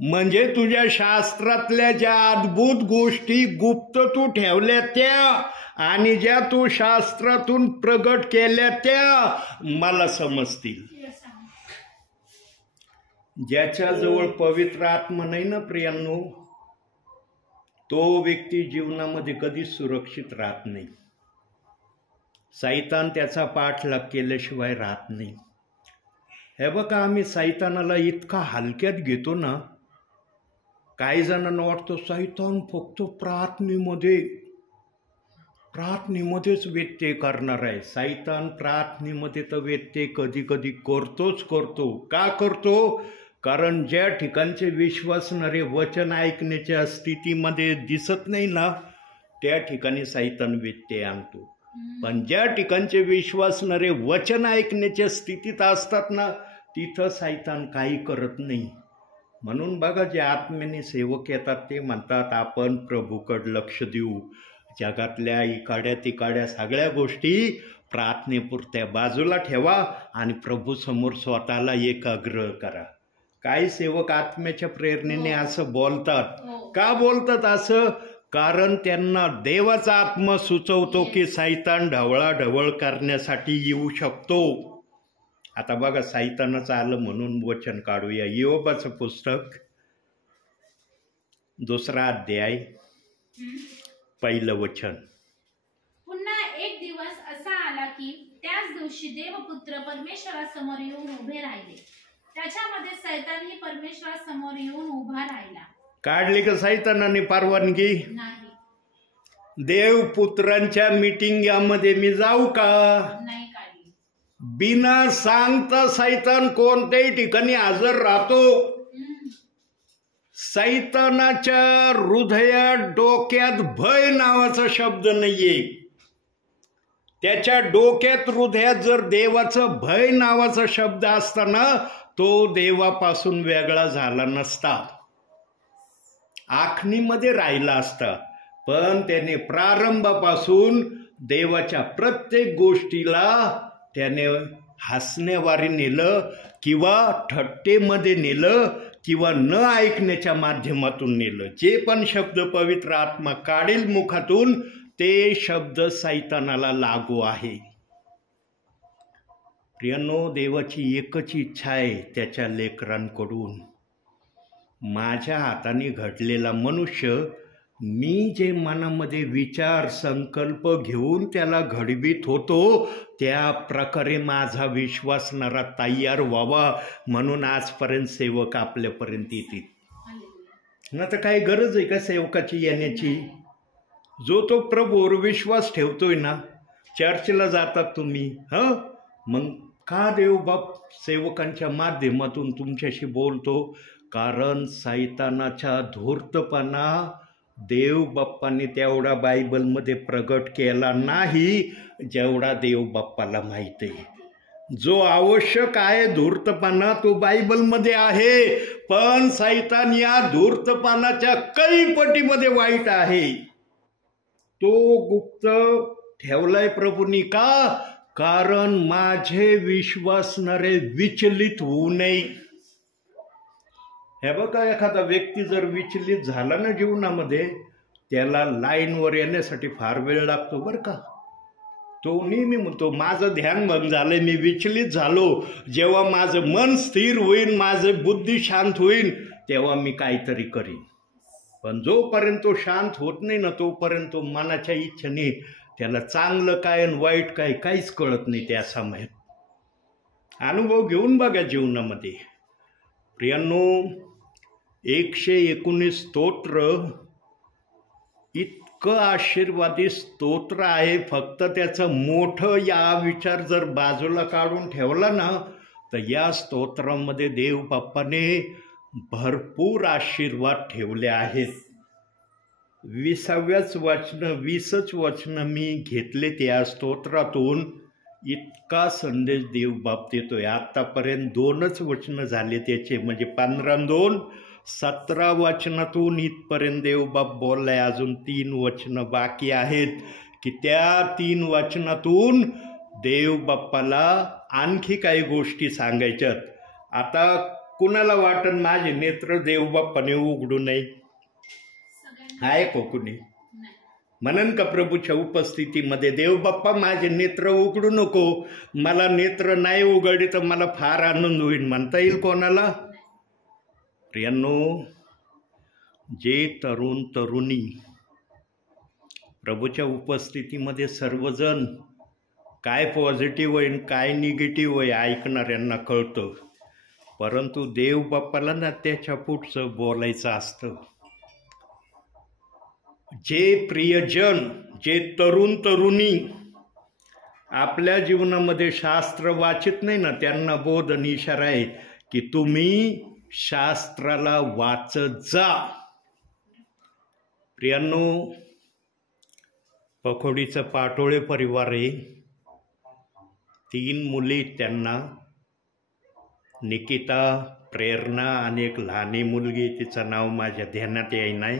म्हणजे तुझ्या शास्त्रातल्या ज्या अद्भुत गोष्टी गुप्त तू ठेवल्या त्या आणि ज्या तू शास्त्रातून प्रगट केल्या त्या मला समजतील. ज्याच्याजवळ पवित्र आत्मा नाही ना प्रियांनो, तो व्यक्ती जीवनामध्ये कधीच सुरक्षित राहत नाही. सैतान त्याचा पाठलाग केल्याशिवाय राहत नाही. हे बघा, आम्ही सैतानाला इतका हलक्यात घेतो ना, काही जणांना वाटतं सैतान फक्त प्रार्थनेमध्येच व्यत्यय करणार आहे. सैतान प्रार्थनेमध्ये तर व्यत्यय कधी कधी करतो. का करतो? कारण ज्या ठिकाणचे विश्वासणारे वचन ऐकण्याच्या स्थितीमध्ये दिसत नाही ना, त्या ठिकाणी सैतान व्यत्यय आणतो. पण ज्या ठिकाणचे विश्वासणारे वचन ऐकण्याच्या स्थितीत असतात ना, तिथं सैतान काही करत नाही. म्हणून बघा, जे आत्म्याने सेवक येतात ते म्हणतात आपण प्रभूकडे लक्ष देऊ. जगातल्या इकाड्या तिकाड्या सगळ्या गोष्टी प्रार्थनेपुरत्या बाजूला ठेवा आणि प्रभूसमोर स्वतःला एकाग्र करा. काही सेवक आत्म्याच्या प्रेरणेने असं बोलतात. का बोलतात असं? कारण त्यांना देवाचा आत्मा सुचवतो की सैतान ढवळाढवळ करण्यासाठी येऊ शकतो. आता बघा, सैतानाचं आलं म्हणून वचन काढूया. योबाचं पुस्तक 2 अध्याय 1 वचन. पुन्हा एक दिवस असा आला की त्याच दिवशी देवपुत्र परमेश्वरासमोर येऊन उभे राहिले. त्याच्यामध्ये सैतानही परमेश्वरासमोर येऊन उभा राहिला. काढली का सैतानाने परवानगी? नाही. देवपुत्रांच्या मीटिंगामध्ये मी जाऊ का? नाही काढली. बिना सांगता सैतान कोणत्याही ठिकाणी हजर राहतो. सैतानाच्या हृदयात डोक्यात भय नावाचा शब्द नाहीये. त्याच्या डोक्यात हृदयात जर देवाचं भय नावाचा शब्द असताना तो देवापासून वेगळा झाला नसता, आखणीमध्ये राहिला असता. पण त्याने प्रारंभापासून देवाच्या प्रत्येक गोष्टीला त्याने हसण्यावारी नेलं किंवा थट्टेमध्ये नेलं किंवा न ऐकण्याच्या माध्यमातून नेलं. जे पण शब्द पवित्र आत्मा काढेल मुखातून ते शब्द सैतानाला लागू आहे. प्रियांनो, देवाची एकच इच्छा आहे त्याच्या लेकरांकडून. माझ्या हाताने घडलेला मनुष्य, मी जे मनामध्ये विचार संकल्प घेऊन त्याला घडवीत होतो त्या प्रकारे माझा विश्वासणारा तयार व्हावा, म्हणून आजपर्यंत सेवक आपल्यापर्यंत येतील. ना तर काही गरज आहे का सेवकाची येण्याची? जो तो प्रभूवर विश्वास ठेवतोय ना, चर्चला जातात तुम्ही, मग का देवबाप सेवकांच्या माध्यमातून तुमच्याशी बोलतो? कारण सैतानाचा धूर्तपणा देव बाप्पाने तेवढा बायबलमध्ये प्रगट केला नाही जेवढा देव बाप्पाला माहिती आहे. जो आवश्यक आहे धूर्तपणा तो बायबलमध्ये आहे, पण सैतान या धूर्तपणाच्या काही पटीमध्ये वाईट आहे. तो गुप्त ठेवलाय प्रभूंनी. का? कारण माझे विश्वासणारे विचलित होऊ नये. हे बघा, एखादा व्यक्ती जर विचलित झाला ना जीवनामध्ये, त्याला लाईनवर येण्यासाठी फार वेळ लागतो बरं का. तो नेहमी म्हणतो माझं ध्यान भंग झालंय, मी विचलित झालो. जेव्हा माझं मन स्थिर होईल, माझं बुद्धी शांत होईल, तेव्हा मी काहीतरी करीन. पण जोपर्यंत तो शांत होत नाही ना, तोपर्यंत तो मनाच्या इच्छेने त्याला चांगलं काय आणि वाईट काय काहीच कळत नाही. त्या समयात अनुभव घेऊन बघा जीवनामध्ये. प्रियांनो, 119 स्तोत्र इतकं आशीर्वादी स्तोत्र आहे. फक्त त्याचं मोठं या विचार जर बाजूला काढून ठेवला ना, तर या स्तोत्रामध्ये देव बाप्पाने भरपूर आशीर्वाद ठेवले आहेत. 20च वचन मी घेतले त्या स्तोत्रातून. इतका संदेश देव बाप देतोय. आतापर्यंत 2च वचनं झाले त्याचे, म्हणजे 15-2 17 वचनातून इथपर्यंत देव बाप बोललाय. अजून 3 वचनं बाकी आहेत की त्या 3 वचनातून देव बाप्पाला आणखी काही गोष्टी सांगायच्यात. आता कुणाला वाटण माझे नेत्र देव बाप्पाने उघडू नये? आहे को कुणी म्हणन का प्रभूच्या उपस्थितीमध्ये देव बाप्पा माझे नेत्र उघडू नको, मला नेत्र नाही उघडले तर मला फार आनंद होईल, म्हणता येईल कोणाला? प्रियांनो, जे तरुण तरुणी प्रभूच्या उपस्थितीमध्ये सर्वजण काय पॉझिटिव्ह होईल काय निगेटिव्ह आहे ऐकणाऱ्यांना कळतं. परंतु देव बाप्पाला ना त्याच्या पुढचं बोलायचं असतं. जे प्रियजन, जे तरुण तरुणी आपल्या जीवनामध्ये शास्त्र वाचित नाही ना, त्यांना बोध आणि इशारा आहे की तुम्ही शास्त्राला वाचत जा. प्रियांनो, पकोडीचं पाटोळे परिवार आहे. 3 मुली, त्यांना निकिता, प्रेरणा आणि एक लहानी मुलगी, तिचं नाव माझ्या ध्यानात येईनाय.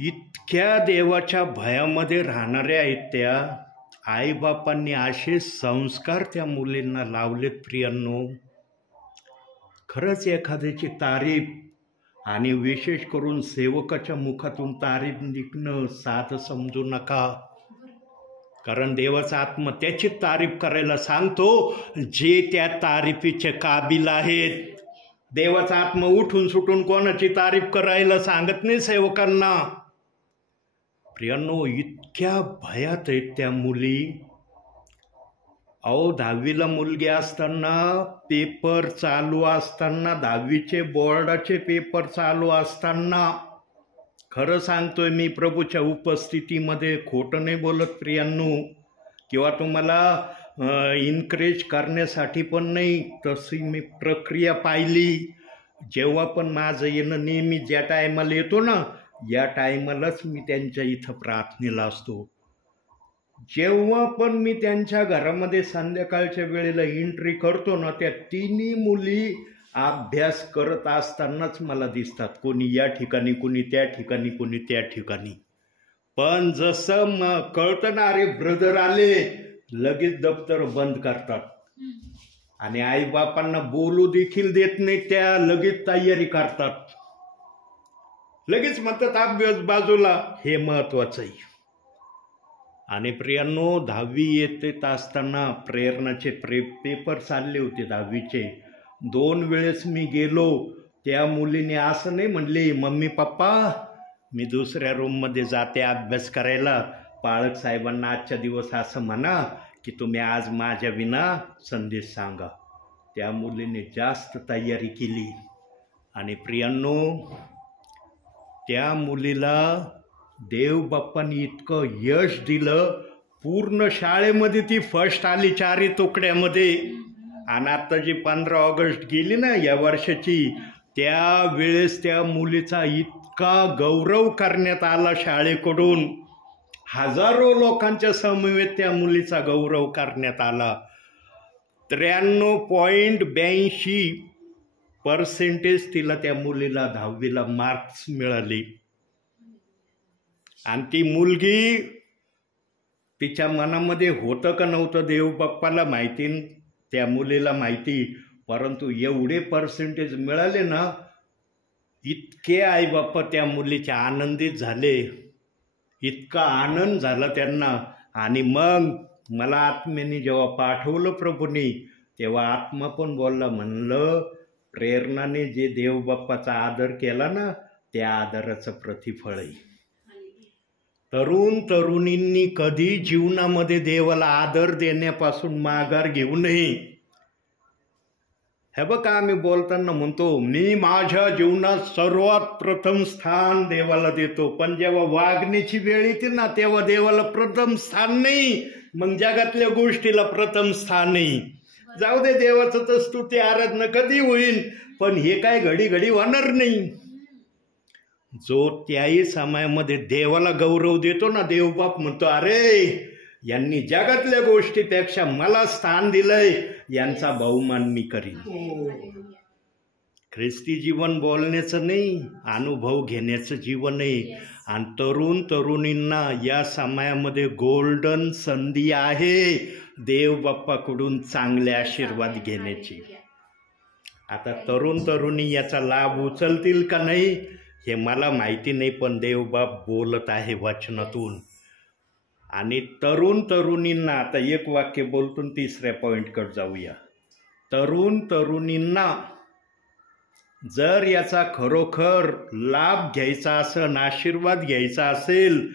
इतक्या देवाच्या भयामध्ये राहणाऱ्या आहेत त्या. आईबापांनी असे संस्कार त्या मुलींना लावलेत. प्रियांनो, खरंच एखाद्याची तारीफ, आणि विशेष करून सेवकाच्या मुखातून तारीफ निघणं साधं समजू नका. कारण देवाचा आत्मा त्याची तारीफ करायला सांगतो जे त्या तारीफीचे काबिल आहेत. देवाचा आत्मा उठून सुटून कोणाची तारीफ करायला सांगत नाही सेवकांना. प्रियांनो, इतक्या भयात आहेत त्या मुली. 10वीला मुलगी असताना, पेपर चालू असताना, 10वीचे बोर्डाचे पेपर चालू असताना, खरं सांगतोय मी प्रभूच्या उपस्थितीमध्ये, खोटं नाही बोलत प्रियांनो, किंवा तुम्हाला इन्करेज करण्यासाठी पण नाही, तशी मी प्रक्रिया पाहिली. जेव्हा पण माझं येणं नेहमी ज्या टायमाला येतो ना, या टायमालाच मी त्यांच्या इथं प्रार्थनेला असतो. जेव्हा पण मी त्यांच्या घरामध्ये संध्याकाळच्या वेळेला एंट्री करतो ना, त्या 3 मुली अभ्यास करत असतानाच मला दिसतात. कोणी या ठिकाणी, कोणी त्या ठिकाणी, कोणी त्या ठिकाणी. पण जसं कळतं ना, अरे ब्रदर आले, लगेच दप्तर बंद करतात आणि आईबापांना बोलू देखील देत नाही. त्या लगेच तयारी करतात, लगेच म्हणतात अभ्यास बाजूला. हे महत्वाचं आहे. आणि प्रियांनो, 10वी येत असताना प्रेरणाचे पेपर चालले होते 10वीचे. 2 वेळेस मी गेलो. त्या मुलीने असं नाही म्हणले, मम्मी पप्पा मी दुसऱ्या रूममध्ये जाते अभ्यास करायला. पाळक साहेबांना आजच्या दिवस असं म्हणा की तुम्ही आज माझ्या विना संदेश सांगा. त्या मुलीने जास्त तयारी केली. आणि प्रियांनो, त्या मुलीला देव बाप्पांनी इतकं यश दिलं. पूर्ण शाळेमध्ये ती फर्स्ट आली 4 तुकड्यामध्ये. आणि आता जी 15 ऑगस्ट गेली ना या वर्षाची, त्यावेळेस त्या मुलीचा इतका गौरव करण्यात आला शाळेकडून. हजारो लोकांच्या समवेत त्या मुलीचा गौरव करण्यात आला. 93.82% तिला, त्या मुलीला 10वीला मार्क्स मिळाले. आणि ती मुलगी, तिच्या मनामध्ये होतं का नव्हतं देव बाप्पाला माहिती, त्या मुलीला माहिती, परंतु एवढे पर्सेंटेज मिळाले ना, इतके आईबाप्पा त्या मुलीचे आनंदित झाले, इतका आनंद झाला त्यांना. आणि मग मला आत्म्याने जेव्हा पाठवलं प्रभूने, तेव्हा आत्मा पण बोलला, म्हणलं प्रेरणाने जे देव बाप्पाचा आदर केला ना, त्या आदराचं प्रतिफळ आहे. तरुण तरुणींनी कधी जीवनामध्ये देवाला आदर देण्यापासून माघार घेऊ नये. हे बघा, आम्ही बोलताना म्हणतो मी माझ्या जीवनात सर्वात प्रथम स्थान देवाला देतो, पण जेव्हा वागण्याची वेळ येते ना, तेव्हा देवाला प्रथम स्थान नाही, मग जगातल्या गोष्टीला प्रथम स्थान नाही. जाऊ दे, देवाचं तर स्तुती आराधना कधी होईल, पण हे काय घडी घडी होणार नाही. जो त्याही समयामध्ये देवाला गौरव देतो ना, देवबाप म्हणतो अरे यांनी जगातल्या गोष्टीपेक्षा मला स्थान दिलंय, यांचा बहुमान मी करीन. ख्रिस्ती जीवन बोलण्याचं नाही, अनुभव घेण्याचं जीवन आहे. आणि तरुण तरुणींना या समयामध्ये गोल्डन संधी आहे देव बाप्पाकडून चांगले आशीर्वाद घेण्याची. आता तरुण तरुणी याचा लाभ उचलतील का नाही हे मला माहिती नाही, पण देवबाप बोलत आहे वचनातून. आणि तरुण तरुणींना, आता एक वाक्य बोलतून 3ऱ्या पॉईंटकडे जाऊया. तरुण तरुणींना जर याचा खरोखर लाभ घ्यायचा असेल, आशीर्वाद घ्यायचा असेल,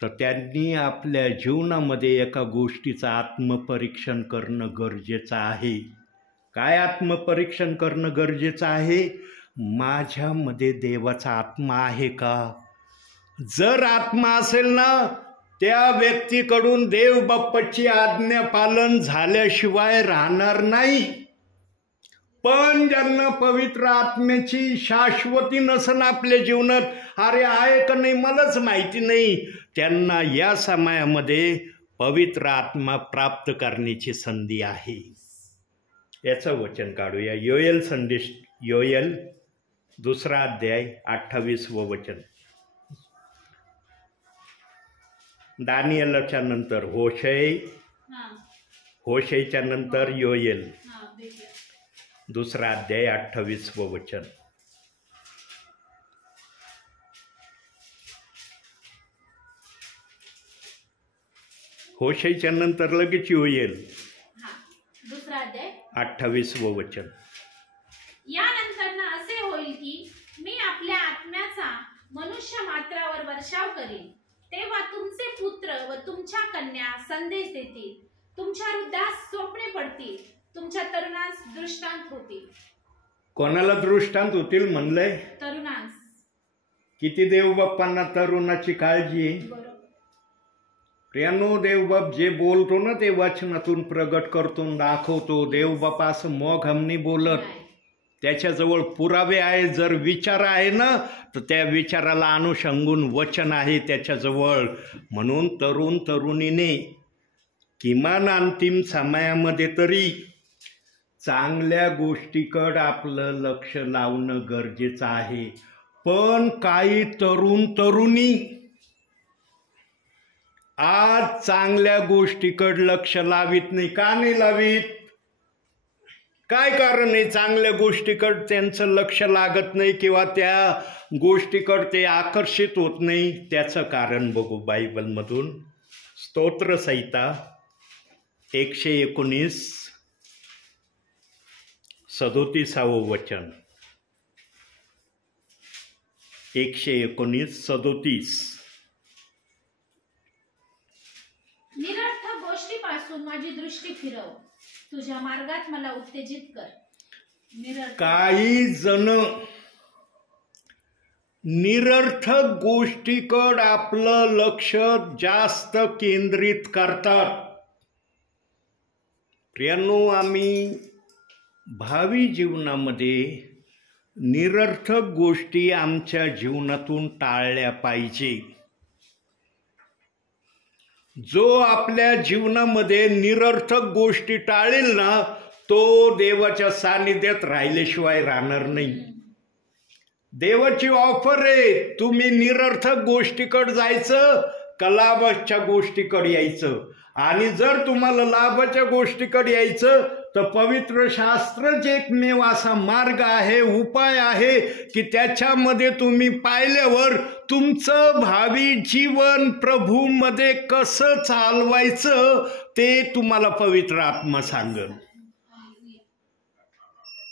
तर त्यांनी आपल्या जीवनामध्ये एका गोष्टीचं आत्मपरीक्षण करणं गरजेचं आहे. काय आत्मपरीक्षण करणं गरजेचं आहे? माझ्यामध्ये देवाचा आत्मा आहे का? जर आत्मा असेल ना, त्या व्यक्तीकडून देव बाप्पाची आज्ञा पालन झाल्याशिवाय राहणार नाही. पण ज्यांना पवित्र आत्म्याची शाश्वती नसेल आपल्या जीवनात, अरे आहे का नाही मलाच माहिती नाही, त्यांना या समयामध्ये पवित्र आत्मा प्राप्त करण्याची संधी आहे. याचं वचन काढूया. योएल संदेश, योएल 2 अध्याय 28वं वचन. दानिएलच्या नंतर होशे, होशेच्या नंतर योएल 2 अध्याय 28वं वचन. होशेच्या नंतर लगेच योएल 2 अध्याय 28वं वचन. यानंतर असे होईल की मी आपल्या आत्म्याचा मनुष्य मात्रावर वर्षाव करेन. तेव्हा तुमचे पुत्र व तुमच्या कन्या संदेश देतील, तुमच्या वृद्धास स्वप्ने पडतील, तुमच्या तरुणास दृष्टांत होतील. कोणाला दृष्टांत होतील म्हणलंय? तरुणास. किती देवबाप्पांना तरुणाची काळजी आहे. बरोबर. प्रियानो, देवबाप जे बोलतो ना ते वचनातून प्रगट करतो, दाखवतो. देवबापा असं मोग हमनी बोलत, त्याच्याजवळ पुरावे आहे. जर विचार आहे ना तर त्या विचाराला अनुषंगून वचन आहे त्याच्याजवळ. म्हणून तरुण तरुणीने किमान अंतिम समयामध्ये तरी चांगल्या गोष्टीकडे आपलं लक्ष लावणं गरजेचं आहे. पण काही तरुण तरुणी आज चांगल्या गोष्टीकडे लक्ष लावित नाही. का नाही लावित? काय कारण आहे? चांगल्या गोष्टीकडे त्यांचं लक्ष लागत नाही किंवा त्या गोष्टीकडे ते आकर्षित होत नाही. त्याचं कारण बघू बायबलमधून. स्तोत्रसंहिता 119 37वं वचन. 119 37. निरर्थक गोष्टीपासून माझी दृष्टी फिरव, तुझ्या मार्गात मला उत्तेजित कर. काही जण निरर्थक गोष्टीकडे आपलं लक्ष जास्त केंद्रित करतात. प्रियांनो, आम्ही भावी जीवनामध्ये निरर्थक गोष्टी आमच्या जीवनातून टाळल्या पाहिजे. जो आपल्या जीवनामध्ये निरर्थक गोष्टी टाळेल ना, तो देवाच्या सानिध्यात राहिल्याशिवाय राहणार नाही. देवाची ऑफर आहे, तुम्ही निरर्थक गोष्टीकडे जायचं का लाभाच्या गोष्टीकडे यायचं. आणि जर तुम्हाला लाभाच्या गोष्टीकडे यायचं तर पवित्र शास्त्रच एकमेव असा मार्ग आहे, उपाय आहे की त्याच्यामध्ये तुम्ही पाहिल्यावर तुमचं भावी जीवन प्रभूमध्ये कसं चालवायचं ते तुम्हाला पवित्र आत्मा सांगेल.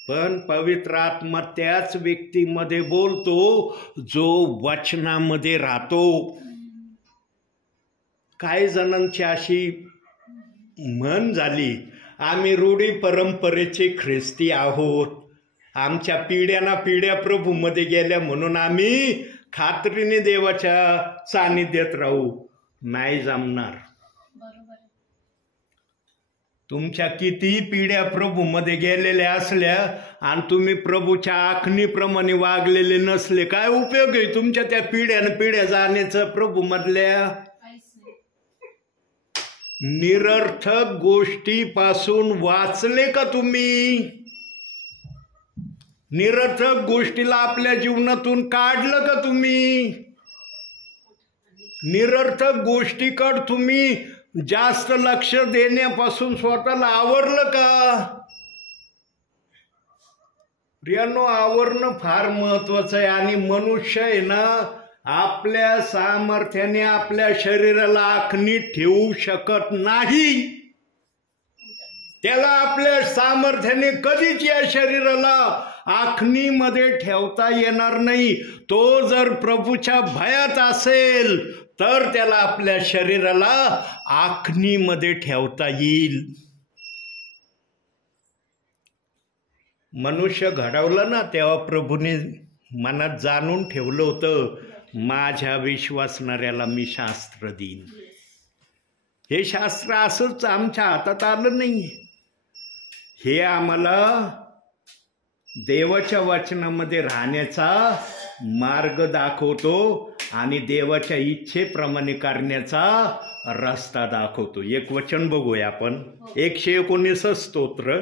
पण पवित्र आत्मा त्याच व्यक्तीमध्ये बोलतो जो वचनामध्ये राहतो. काही जणांची अशी म्हण झाली, आम्ही रूढी परंपरेचे ख्रिस्ती आहोत, आमच्या पिढ्याना पिढ्या प्रभूमध्ये गेल्या म्हणून आम्ही खात्रीने देवाच्या सानिध्यात राहू. नाही जमणार. तुमच्या कितीही पिढ्या प्रभूमध्ये गेलेल्या असल्या आणि तुम्ही प्रभूच्या आखणीप्रमाणे वागलेले नसले, काय उपयोग आहे तुमच्या त्या पिढ्यानं पिढ्या जाण्याचं प्रभूमधल्या. निरर्थक गोष्टीपासून वाचले का तुम्ही? निरर्थक गोष्टीला आपल्या जीवनातून काढलं का तुम्ही? निरर्थक गोष्टीकडे तुम्ही जास्त लक्ष देण्यापासून स्वतःला आवरलं का? प्रियांनो, आवरणं फार महत्वाचं आहे. आणि मनुष्य आहे ना, आपल्या सामर्थ्याने आपल्या शरीराला आखणीत ठेवू शकत नाही. त्याला आपल्या सामर्थ्याने कधीच या शरीराला आखणीमध्ये ठेवता येणार नाही. तो जर प्रभूच्या भयात असेल तर त्याला आपल्या शरीराला आखणीमध्ये ठेवता येईल. मनुष्य घडवलं ना तेव्हा प्रभूने मनात जाणून ठेवलं होतं, माझ्या विश्वासणाऱ्याला मी शास्त्र देईन. हे शास्त्र असंच आमच्या हातात आलं नाही. हे आम्हाला देवाच्या वचनामध्ये राहण्याचा मार्ग दाखवतो आणि देवाच्या इच्छेप्रमाणे करण्याचा रस्ता दाखवतो. एक वचन बघूया आपण. 119 स्तोत्र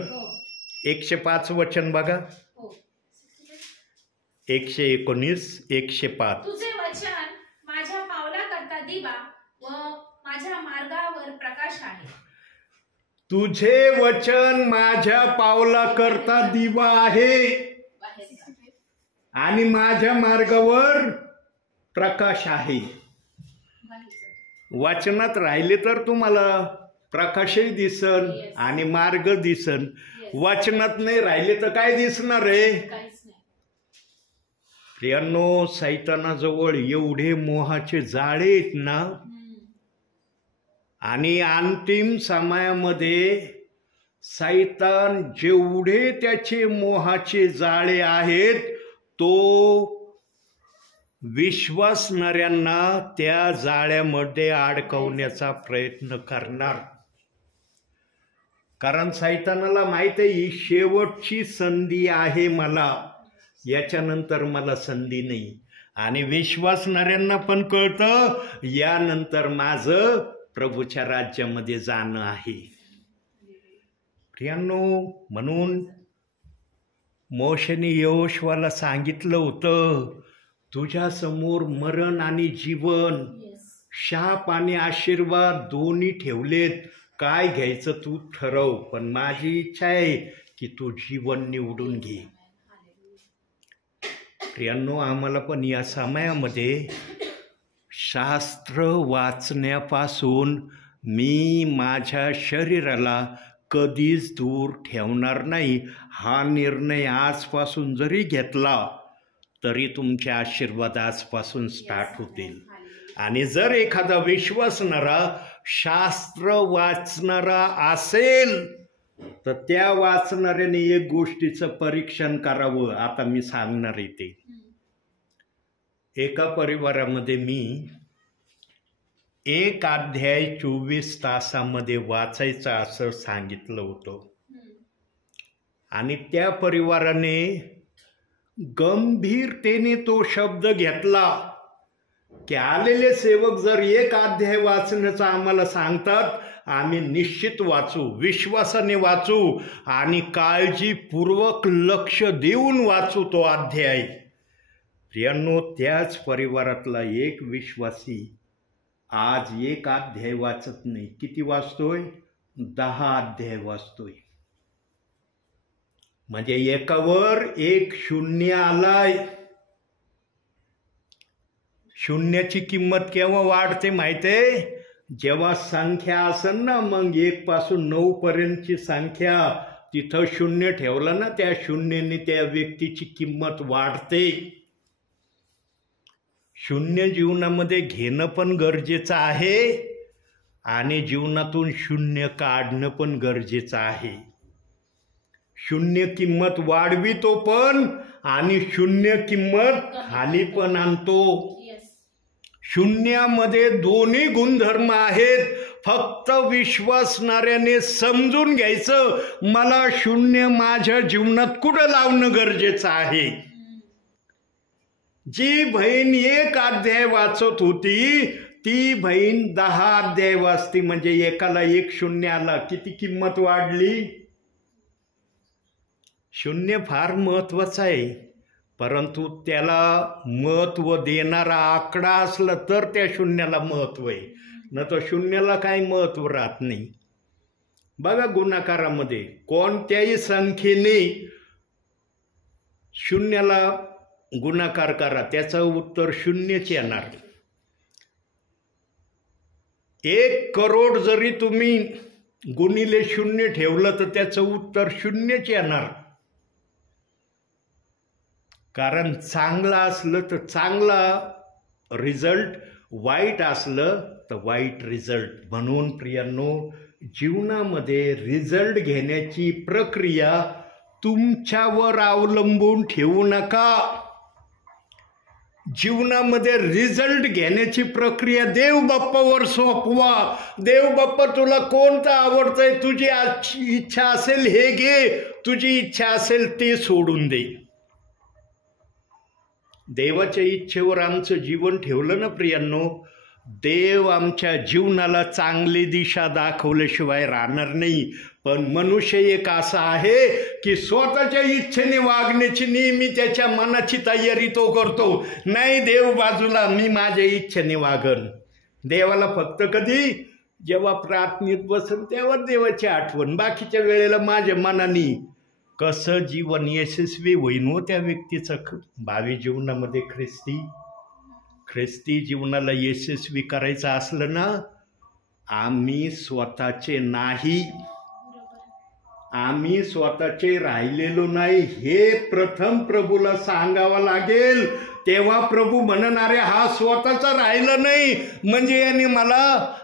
105 वचन बघा. 119 105. तुझे वचन माझ्या पावलाकरता दिवा व माझ्या मार्गावर प्रकाश आहे. तुझे वचन माझ्या पावलाकरता दिवा आहे आणि माझ्या मार्गावर प्रकाश आहे. वचनात राहिले तर तुम्हाला प्रकाशही दिसन आणि मार्ग दिसन. वचनात नाही राहिले तर काय दिसणार आहे? प्रियांनो, सैतानाजवळ एवढे मोहाचे जाळे आहेत ना, आणि अंतिम समयामध्ये सैतान जेवढे त्याचे मोहाचे जाळे आहेत तो विश्वासणाऱ्यांना त्या जाळ्यामध्ये अडकवण्याचा प्रयत्न करणार. कारण सैतानाला माहित आहे ही शेवटची संधी आहे मला, याच्यानंतर मला संधी नाही. आणि विश्वासणाऱ्यांना पण कळतं यानंतर माझं प्रभूच्या राज्यामध्ये जाणं आहे. प्रियांनो, म्हणून मोशेने यहोशुआला सांगितलं होतं, तुझ्या समोर मरण आणि जीवन, शाप आणि आशीर्वाद दोन्ही ठेवलेत, काय घ्यायचं तू ठरव, पण माझी इच्छा आहे की तू जीवन निवडून घे. प्रियांनो, आम्हाला पण या समयामध्ये शास्त्र वाचण्यापासून मी माझ्या शरीराला कधीच दूर ठेवणार नाही. हा निर्णय आजपासून जरी घेतला तरी तुमचे आशीर्वाद आजपासून स्टार्ट होतील. आणि जर एखादा विश्वासणारा शास्त्र वाचणारा असेल तर त्या वाचणाऱ्याने एक गोष्टीचं परीक्षण करावं. आता मी सांगणार आहे ते. एका परिवारामध्ये मी 1 अध्याय 24 तासामध्ये वाचायचा असं सांगितलं होतं. आणि त्या परिवाराने गंभीरतेने तो शब्द घेतला की आलेले सेवक जर 1 अध्याय वाचण्याचा आम्हाला सांगतात, आम्ही निश्चित वाचू, विश्वासाने वाचू आणि काळजीपूर्वक लक्ष देऊन वाचू तो अध्याय. प्रियांनो, त्याच परिवारातला एक विश्वासी आज 1 अध्याय वाचत नाही. किती वाचतोय? 10 अध्याय वाचतोय. म्हणजे एकावर 1 शून्य आलाय. शून्याची किंमत केव्हा वाढते माहितीये? जेव्हा संख्या असेल ना, मग 1 पासून 9 पर्यंतची संख्या तिथं शून्य ठेवलं ना, त्या शून्याने त्या व्यक्तीची किंमत वाढते. शून्य जीवनामध्ये घेणं पण गरजेचं आहे आणि जीवनातून शून्य काढणं पण गरजेचं आहे. शून्य किंमत वाढवितो पण आणि शून्य किंमत खाली पण आणतो. शून्यामध्ये दोन्ही गुणधर्म आहेत. फक्त विश्वासणाऱ्याने समजून घ्यायचं, मला शून्य माझ्या जीवनात कुठं लावणं गरजेचं आहे. जी बहीण 1 अध्याय वाचत होती ती बहीण 10 अध्याय वाचती, म्हणजे एकाला 1 शून्य आला. किती किंमत वाढली? शून्य फार महत्वाचा आहे, परंतु त्याला महत्व देणारा आकडा असला तर त्या शून्याला महत्व आहे, न तर शून्याला काही महत्व राहत नाही. बघा, गुणाकारामध्ये कोणत्याही संख्येने शून्याला गुणाकार करा, त्याचं उत्तर शून्यच येणार. 1 करोड जरी तुम्ही गुणिले शून्य ठेवलं तर त्याचं उत्तर शून्यच येणार. कारण चांगलं असलं तर चांगला रिझल्ट, वाईट असलं तर वाईट रिझल्ट. म्हणून प्रियांनो, जीवनामध्ये रिझल्ट घेण्याची प्रक्रिया तुमच्यावर अवलंबून ठेवू नका. जीवनामध्ये रिझल्ट घेण्याची प्रक्रिया देव बाप्पावर सोपवा. देव बाप्पा तुला कोणतं आवडतंय, तुझी इच्छा असेल हे घे, तुझी इच्छा असेल ते सोडून दे. देवाच्या इच्छेवर आमचं जीवन ठेवलं ना प्रियांनो, देव आमच्या जीवनाला चांगली दिशा दाखवल्याशिवाय राहणार नाही. पण मनुष्य एक असा आहे की स्वतःच्या इच्छेने वागण्याची नेहमी त्याच्या मनाची तयारी तो करतो. नाही, देव बाजूला, मी माझ्या इच्छेने वागन. देवाला फक्त कधी जेव्हा प्रार्थनेत बसन तेव्हा देवाची आठवण, बाकीच्या वेळेला माझ्या मनाने. कसं जीवन यशस्वी होईन हो त्या व्यक्तीचं भावी जीवनामध्ये. ख्रिस्ती जीवनाला यशस्वी करायचं असलं ना, आम्ही स्वतःचे नाही, आम्ही स्वतःचे राहिलेलो नाही हे प्रथम प्रभूला सांगावं लागेल. तेव्हा प्रभू म्हणणारे हा स्वतःचा राहिला नाही, म्हणजे याने मला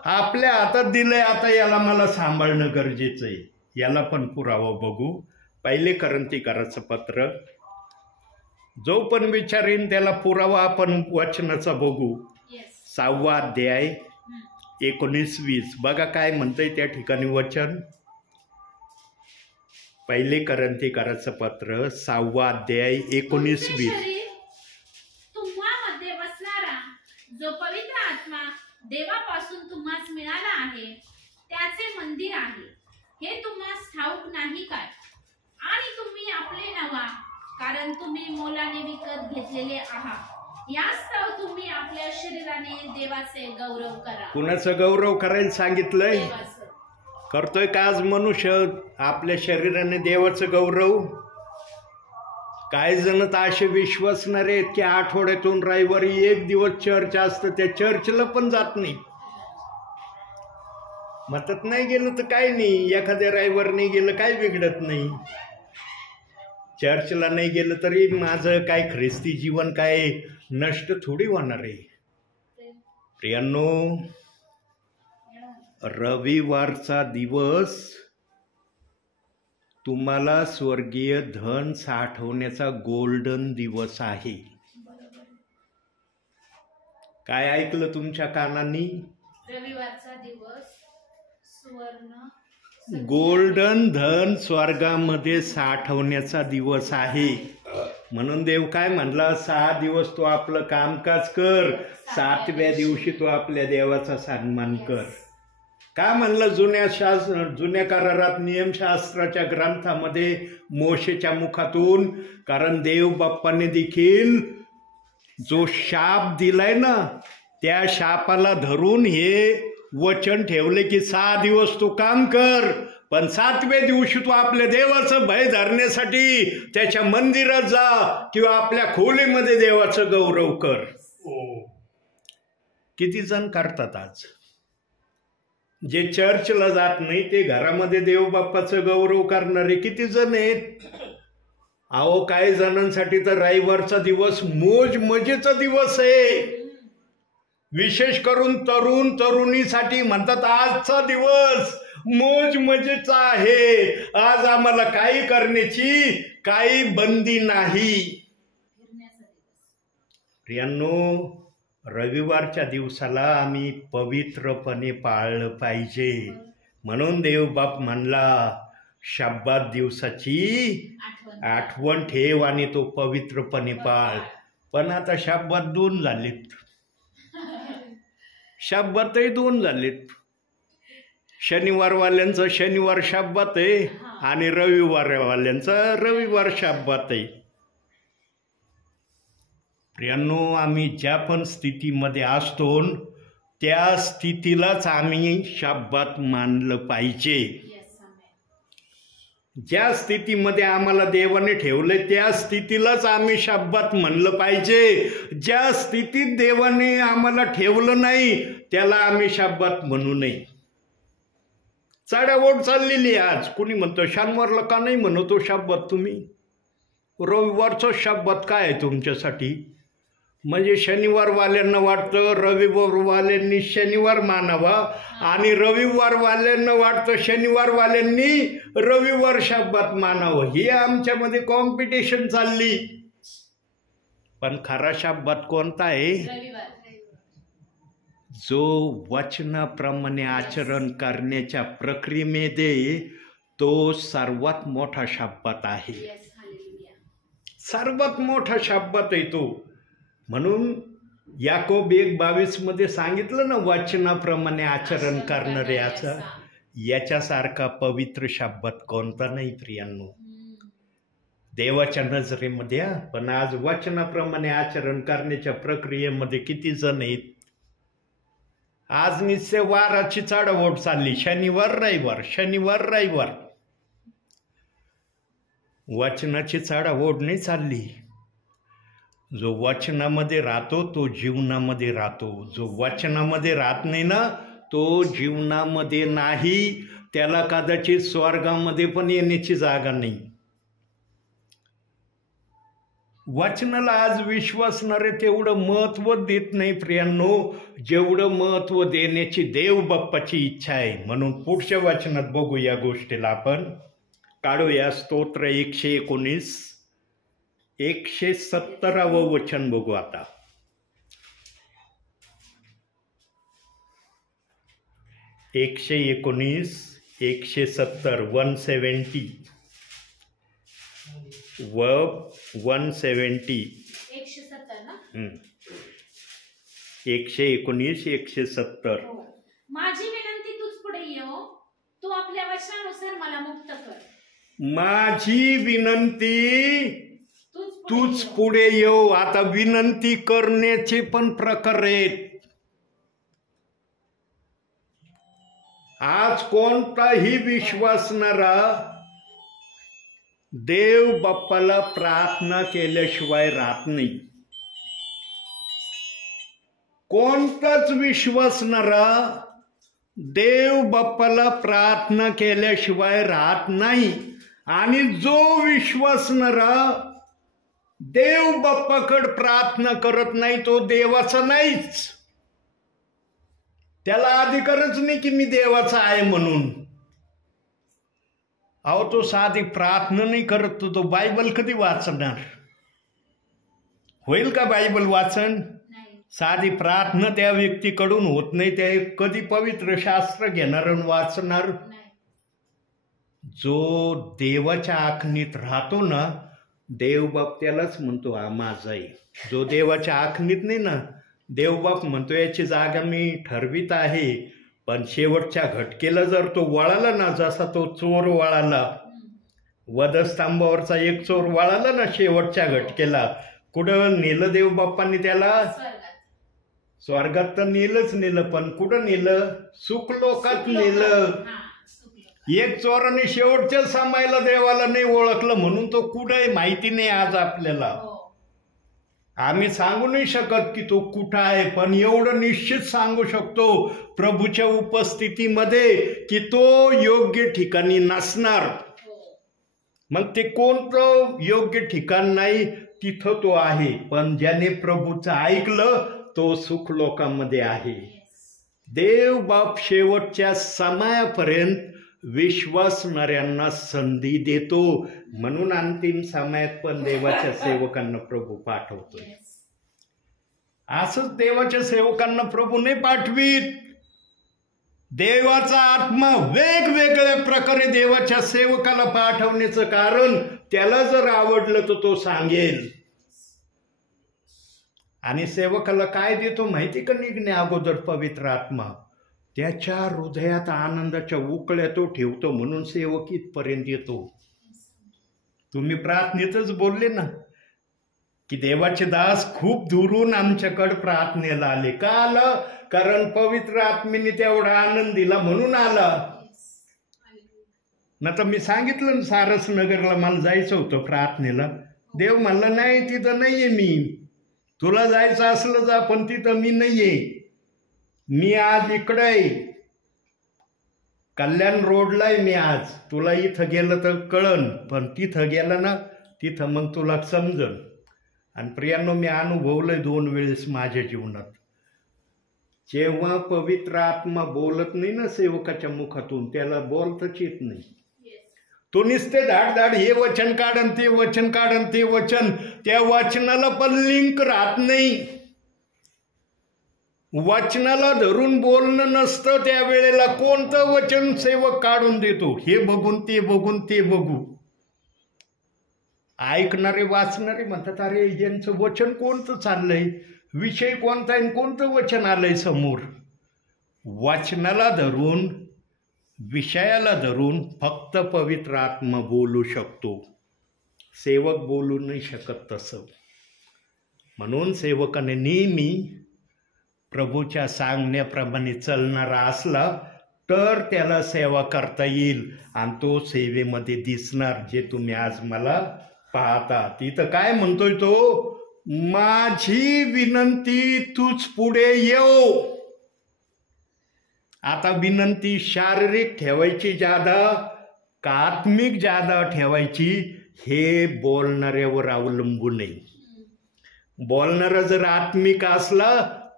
आपल्या हातात दिलंय, आता याला मला सांभाळणं गरजेचं आहे. याला पण पुरावा बघू. पहिले करंथीकराचं पत्र, जो पण विचारीन त्याला पुरावा आपण वचनाचा बघू. 6वा अध्याय 19-20 बघा काय म्हणतंय त्या ठिकाणी वचन. पहिले करंथीकराचं पत्र 6वा अध्याय 19-20. तुम्हामध्ये बसणारा जो पवित्र आत्मा देवापासून तुम्हास मिळाला आहे त्याचे मंदिर आहे, हे तुम्हास ठाऊक नाही काय? आणि तुम्ही आपले नव्हा, कारण तुम्ही मोलाने विकत घेतलेले आहात. यास्तव तुम्ही आपल्या शरीराने देवाचे गौरव करा. कुणाचा गौरव करायला सांगितलंय? करतोय का आज मनुष्य आपल्या शरीराने देवाचं गौरव? काही जण तर असे विश्वासणारे आहेत की आठवड्यातून रविवारी एक दिवस चर्च असतं, त्या चर्चला पण जात नाही. मतात नाही गेलं तर काय नाही, एखाद्या रविवार नाही गेलं काय बिघडत नाही. चर्चला नाही गेलं तरी माझं काय ख्रिस्ती जीवन काय नष्ट थोडी होणार आहे. प्रियांनो, रविवारचा दिवस तुम्हाला स्वर्गीय धन साठवण्याचा गोल्डन दिवस आहे. काय ऐकलं तुमच्या कानांनी? रविवारचा दिवस सुवर्ण गोल्डन धन स्वर्गामध्ये साठवण्याचा दिवस आहे. म्हणून देव काय म्हणला, 6 दिवस तो आपलं कामकाज कर, 7व्या दिवशी तो आपल्या देवाचा सन्मान कर. का म्हणलं? जुन्या करारात नियमशास्त्राच्या ग्रंथामध्ये मोशेच्या मुखातून, कारण देव बाप्पाने देखील जो शाप दिलाय ना, त्या शापाला धरून हे वचन ठेवले की 6 दिवस तू काम कर, पण 7व्या दिवशी तू आपल्या देवाचं भय धरण्यासाठी त्याच्या मंदिरात जा किंवा आपल्या खोलीमध्ये देवाचं गौरव कर. किती जण करतात आज? जे चर्चला जात नाही ते घरामध्ये देव बाप्पाचं गौरव करणारे किती जण आहेत? अहो, काही जणांसाठी तर रविवारचा दिवस मोज मजेचा दिवस आहे. विशेष करून तरुणीसाठी म्हणतात आजचा दिवस मोज मजेचा आहे, आज आम्हाला काही करण्याची काही बंदी नाही. प्रियांनो, रविवारच्या दिवसाला आम्ही पवित्रपणे पाळलं पाहिजे. म्हणून देवबाप म्हणला शब्बात दिवसाची आठवण ठेव आणि तो पवित्रपणे पाळ. पण आता शब्बात 2 झालेत, शब्बातही 2 झालेत. शनिवारवाल्यांचा शनिवार शब्बात आहे आणि रविवारवाल्यांचा रविवार शब्बात आहे. प्रियांनो, आम्ही ज्या पण स्थितीमध्ये असतो त्या स्थितीलाच आम्ही शब्बात मानलं पाहिजे. ज्या स्थितीमध्ये आम्हाला देवाने ठेवले त्या स्थितीलाच आम्ही शब्बात म्हणलं पाहिजे. ज्या स्थितीत देवाने आम्हाला ठेवलं नाही त्याला आम्ही शब्बात म्हणू नये. चढाओढ चाललेली आज. कुणी म्हणतो शनिवारला का नाही म्हणतो शब्बात तुम्ही? रविवारचं शब्बात काय आहे तुमच्यासाठी? म्हणजे शनिवारवाल्यांना वाटतं रविवारवाल्यांनी शनिवार मानावा आणि रविवारवाल्यांना वाटतं शनिवारवाल्यांनी रविवार शब्दात मानावं. ही आमच्यामध्ये कॉम्पिटिशन चालली. पण खरा शब्दात कोणता आहे? रविवार. जो वचनाप्रमाणे आचरण करण्याच्या प्रक्रियेमध्ये तो सर्वात मोठा शब्दात आहे. Yes, hallelujah. सर्वात मोठा शब्दात आहे तो. म्हणून याकोब 1:22 मध्ये सांगितलं ना, वचनाप्रमाणे आचरण करणारे याचा याच्यासारखा पवित्र शब्दात कोणता नाही प्रियांनो. देवाच्या नजरेमध्ये. पण आज वचनाप्रमाणे आचरण करण्याच्या प्रक्रियेमध्ये किती जण आहेत? आज निश्चय वाराची चढाओढ चालली. शनिवार रविवार, शनिवार रविवार. वचनाची चढाओढ नाही चालली. जो वचनामध्ये राहतो तो जीवनामध्ये राहतो. जो वचनामध्ये राहत नाही ना, तो जीवनामध्ये नाही. त्याला कदाचित स्वर्गामध्ये पण येण्याची जागा नाही. वचनाला आज विश्वासणारे तेवढं महत्त्व देत नाही प्रियांनो, जेवढं महत्त्व देण्याची देव बाप्पाची इच्छा आहे. म्हणून पुढच्या वचनात बघू या गोष्टीला. आपण काढूया स्तोत्र 119 170 वचन बघू आता. 119 170 170 व 170 170 ना. 119 170. हो. माझी विनंती तूच पुढे येऊ, तू आपल्या वचनानुसार मला मुक्त कर. माझी विनंती तूच पुढे येऊ. आता विनंती करण्याचे पण प्रकार आहेत. आज कोणताही विश्वासणारा देव बाप्पाला प्रार्थना केल्याशिवाय राहत नाही. कोणताच विश्वासणारा देव बाप्पाला प्रार्थना केल्याशिवाय राहत नाही. आणि जो विश्वासणारा देव बाप्पाकडे प्रार्थना करत नाही तो देवाचा नाहीच. त्याला अधिकारच नाही की मी देवाचा आहे म्हणून. अहो, तो साधी प्रार्थना नाही करत तो बायबल कधी वाचणार? होईल का बायबल वाचन? साधी प्रार्थना त्या व्यक्तीकडून होत नाही. ते कधी पवित्र शास्त्र घेणार आणि वाचणार? जो देवाच्या आखणीत राहतो ना, देवबाप त्यालाच म्हणतो हा माझा आहे. जो देवाच्या आखणीत नाही ना, देवबाप म्हणतो याची जागा मी ठरवित आहे. पण शेवटच्या घटकेला जर तो वळाला ना, जसा तो चोर वळाला, वधस्तंभावरचा एक चोर वळाला ना शेवटच्या घटकेला, कुठं नेलं देवबाप्पांनी त्याला? स्वर्गात तर नेलं, पण कुठं नेलं? सुखलोकात नेलं. एक चोराने शेवटच्या समायला देवाला नाही ओळखलं म्हणून तो कुठं आहे माहिती नाही आज आपल्याला. आम्ही सांगू नाही शकत की तो कुठं आहे, पण एवढं निश्चित सांगू शकतो प्रभूच्या उपस्थितीमध्ये की तो योग्य ठिकाणी नसणार. मग ते कोणतं योग्य ठिकाण नाही, तिथं तो आहे. पण ज्याने प्रभूचं ऐकलं तो सुख लोकांमध्ये आहे. देव बाप शेवटच्या समयापर्यंत विश्वासणाऱ्यांना संधी देतो. म्हणून अंतिम समयात पण देवाच्या सेवकांना प्रभू पाठवतो. असंच देवाच्या सेवकांना प्रभू नाही पाठवीत. देवाचा आत्मा वेगवेगळ्या प्रकारे देवाच्या सेवकाला पाठवण्याचं कारण त्याला जर आवडलं तर तो सांगेल. आणि सेवकाला काय देतो माहिती का? निघणे अगोदर पवित्र आत्मा. त्याच्या हृदयात आनंदाच्या उकळ्या तो ठेवतो. म्हणून सेवक इथपर्यंत येतो. तुम्ही प्रार्थनेतच बोलले ना की देवाचे दास खूप दुरून आमच्याकडे प्रार्थनेला आले. का आलं? कारण पवित्र आत्मेने तेवढा आनंद दिला म्हणून आला. ना तर मी सांगितलं ना, सारसनगरला मला जायचं होतं प्रार्थनेला. देव म्हणला नाही तिथं नाहीये मी. तुला जायचं असलं जा, पण तिथं मी नाहीये. मी आज इकडे आहे, कल्याण रोडला आहे मी आज. तुला इथं गेलं तर कळन, पण तिथं गेलं ना तिथं मग तुला समजन. आणि प्रियांनो, मी अनुभवलंय 2 वेळेस माझ्या जीवनात. जेव्हा पवित्र आत्मा बोलत नाही ना सेवकाच्या मुखातून, त्याला बोलताच येत नाही. तो नुसते धाड हे वचन काढन ते वचन काढन ते वचन, त्या वचनाला पण लिंक राहत नाही. वचनाला धरून बोलणं नसतं त्यावेळेला. कोणतं वचन सेवक काढून देतो, हे बघून ते बघून ते बघू. ऐकणारे वाचणारे म्हणतात, अरे यांचं वचन कोणतं चाललंय, विषय कोणता आहे, कोणतं वचन आलंय समोर. वचनाला धरून, विषयाला धरून फक्त पवित्र आत्मा बोलू शकतो. सेवक बोलू नाही शकत तसं. म्हणून सेवकाने नेहमी प्रभूच्या सांगण्याप्रमाणे चालणारा असला तर त्याला सेवा करता येईल आणि तो सेवेमध्ये दिसणार, जे तुम्ही आज मला पाहता. तिथं काय म्हणतोय तो, माझी विनंती तूच पुढे येऊ. आता विनंती शारीरिक ठेवायची जादा का आत्मिक जादा ठेवायची, हे बोलणाऱ्यावर अवलंबून आहे. बोलणारा जर आत्मिक असला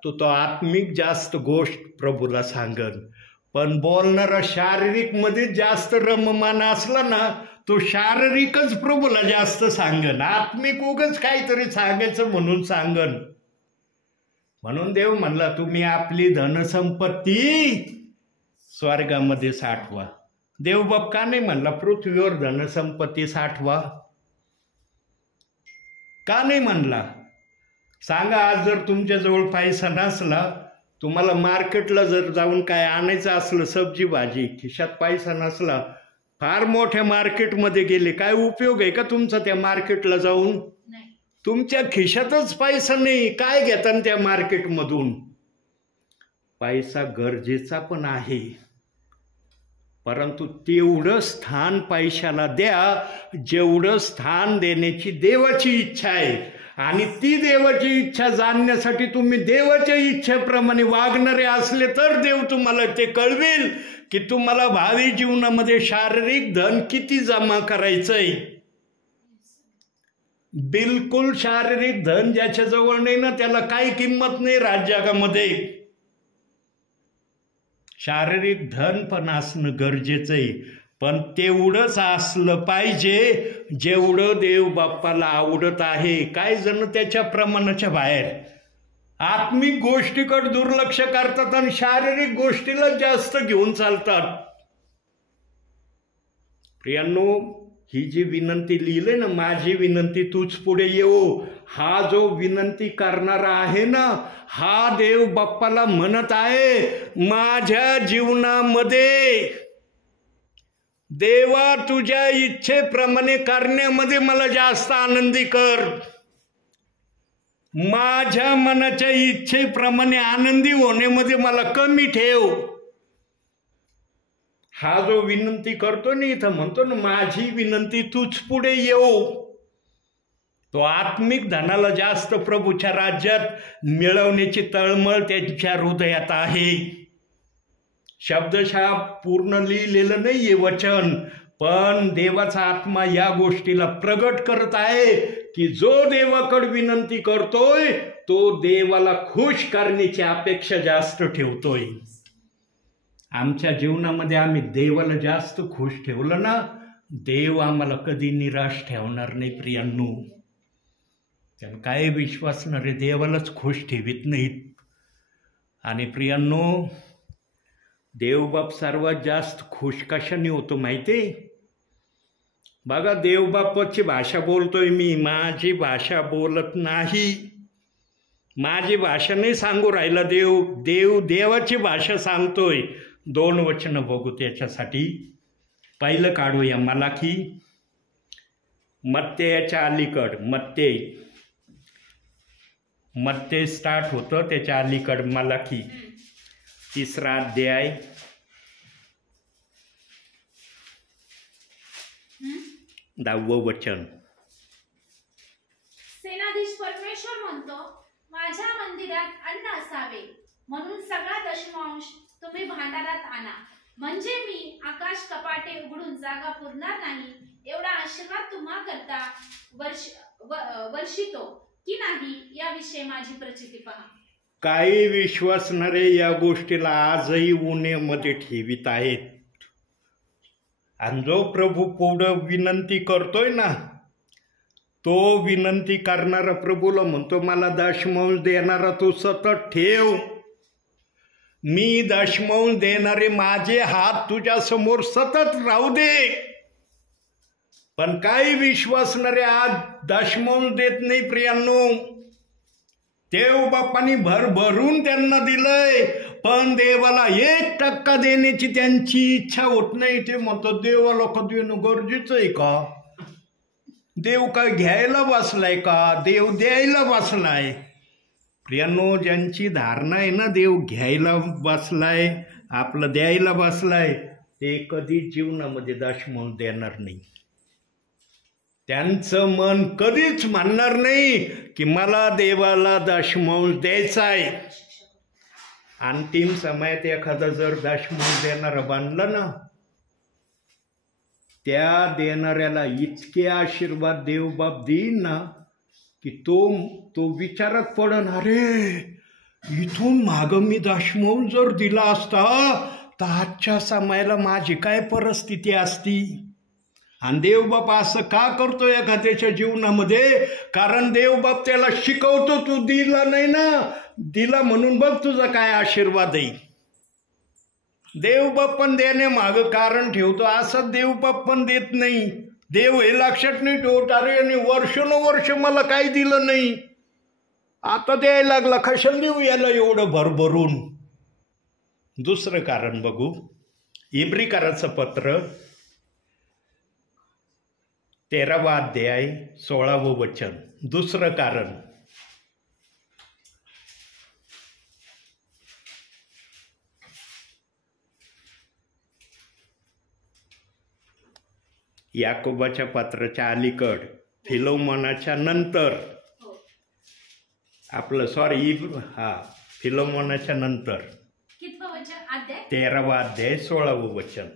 तो आत्मिक जास्त गोष्ट प्रभूला सांगन. पण बोलणारा शारीरिक मध्ये जास्त रममान असला ना, तो शारीरिकच प्रभूला जास्त सांगन. आत्मिक उगच काहीतरी सांगायचं म्हणून सांगन. म्हणून देव म्हणला, तुम्ही आपली धनसंपत्ती स्वर्गामध्ये साठवा. देवबाप का नाही म्हणला पृथ्वीवर धनसंपत्ती साठवा? का नाही म्हणला? सांगा, आज जर तुमच्याजवळ पैसा नसला, तुम्हाला मार्केटला जर जाऊन काय आणायचं असलं, सब्जी भाजी, खिशात पैसा नसला, फार मोठ्या मार्केटमध्ये गेले, काय उपयोग आहे का तुमचा त्या मार्केटला जाऊन? तुमच्या खिशातच पैसा नाही, काय घेता त्या मार्केटमधून? पैसा गरजेचा पण आहे, परंतु तेवढं स्थान पैशाला द्या जेवढं स्थान देण्याची देवाची इच्छा आहे. आणि ती देवाची इच्छा जाणण्यासाठी तुम्ही देवाच्या इच्छेप्रमाणे वागणारे असले तर देव तुम्हाला ते कळवेल की तुम्हाला भावी जीवनामध्ये शारीरिक धन किती जमा करायचंय. बिलकुल शारीरिक धन ज्याच्याजवळ नाही ना, त्याला काही किंमत नाही राजजगामध्ये. शारीरिक धन पण असणं गरजेचं आहे, पण तेवढंच असलं पाहिजे जेवढं देव बाप्पाला आवडत आहे. काही जण त्याच्या प्रमाणाच्या बाहेर आत्मिक गोष्टीकडे दुर्लक्ष करतात आणि शारीरिक गोष्टीला जास्त घेऊन चालतात. प्रियांनो, ही जी विनंती लिहिली ना, माझी विनंती तूच पुढे येऊ, हा जो विनंती करणारा आहे ना, हा देव बाप्पाला म्हणत आहे, माझ्या जीवनामध्ये देवा तुझ्या इच्छेप्रमाणे करण्यामध्ये मला जास्त आनंदी कर. माझ्या मनाच्या इच्छेप्रमाणे आनंदी होण्यामध्ये मला कमी ठेव. हा जो विनंती करतो ना, इथं म्हणतो ना, माझी विनंती तूच पुढे येऊ, तो आत्मिक धनाला जास्त प्रभूच्या राज्यात मिळवण्याची तळमळ त्यांच्या हृदयात आहे. शब्दशः पूर्ण लिहिलेलं नाहीये वचन, पण देवाचा आत्मा या गोष्टीला प्रगट करत आहे की जो देवाकडे विनंती करतोय तो देवाला खुश करण्याची अपेक्षा जास्त ठेवतोय. आमच्या जीवनामध्ये आम्ही देवाला जास्त खुश ठेवलं ना, देव आम्हाला कधी निराश ठेवणार नाही. प्रियांनो, त्याला काय विश्वासणारे देवालाच खुश ठेवीत नाहीत. आणि प्रियांनो, देवबाप सर्वात जास्त खुश कशाने होतो माहिती? बघा, देवबापाची भाषा बोलतोय मी, माझी भाषा बोलत नाही. माझी भाषा नाही सांगू राहिला देवाची भाषा सांगतोय. 2 वचनं बघू त्याच्यासाठी. पहिलं काढूया मलाकी. मत्तेच्या अलीकड, मत्ते स्टार्ट होतं, त्याच्या अलीकड मलाकी 3रा अध्याय 10वं वचन. सेनाधीश परमेश्वर म्हणतो, माझ्या मंदिरात अन्न असावे म्हणून सगळा दशमांश तुम्ही भांडारात आणा, म्हणजे मी आकाश कपाटे उघडून जागा पुरणार नाही एवढा आशीर्वाद तुम्हा करता वर्षितो की नाही याविषयी माझी प्रचिती पहा. काही विश्वासणारे या गोष्टीला आजही उन्हेमध्ये ठेवित आहेत. आणि जो प्रभू पुढं विनंती करतोय ना, तो विनंती करणारा प्रभूला म्हणतो, मला दशमांश देणारा तू सतत ठेव. मी दशमांश देणारे माझे हात तुझ्या समोर सतत राहू दे. पण काही विश्वासणारे आज दशमांश देत नाही प्रियांनो. देव बाप्पानी भरभरून त्यांना दिलंय, पण देवाला 1% देण्याची त्यांची इच्छा होत नाही. ते म्हणतात देवाला कधी देणं गरजेचं आहे का? देव काय घ्यायला बसलाय का? देव द्यायला बसलाय. प्रियांनो, ज्यांची धारणा आहे ना देव घ्यायला बसलाय, आपलं द्यायला बसलाय, ते कधी जीवनामध्ये दशमांश देणार नाही. त्यांचं मन कधीच म्हणणार नाही की मला देवाला दशमांश द्यायचा आहे. अंतिम समयात एखादा जर दशमांश देणारा बांधला ना, त्या देणाऱ्याला इतके आशीर्वाद देवबाप देईन ना की तो विचारात पडन, अरे इथून माग मी दशमांश जर दिला असता तर आजच्या समयाला माझी काय परिस्थिती असती. आणि देवबाप असं का करतो एखाद्याच्या जीवनामध्ये? कारण देवबाप त्याला शिकवतो, तू दिला नाही ना, दिला म्हणून बघ तुझा काय आशीर्वाद आहे. देवबाप पण देण्यामागं कारण ठेवतो, असं देवबाप पण देत नाही. देव हे लक्षात नाही ठेवत, अरे यांनी वर्षानुवर्ष मला काही दिलं नाही, आता द्यायला लागला, कशाला देऊ याला एवढं भरभरून. दुसरं कारण बघू, इब्रिकराचं पत्र 13वा अध्याय 16वं वचन. दुसरं कारण, याकोबाच्या पत्राच्या अलीकड फिलोमोनाच्या नंतर आपलं फिलोमोनाच्या नंतर 13वा अध्याय 16वं वचन.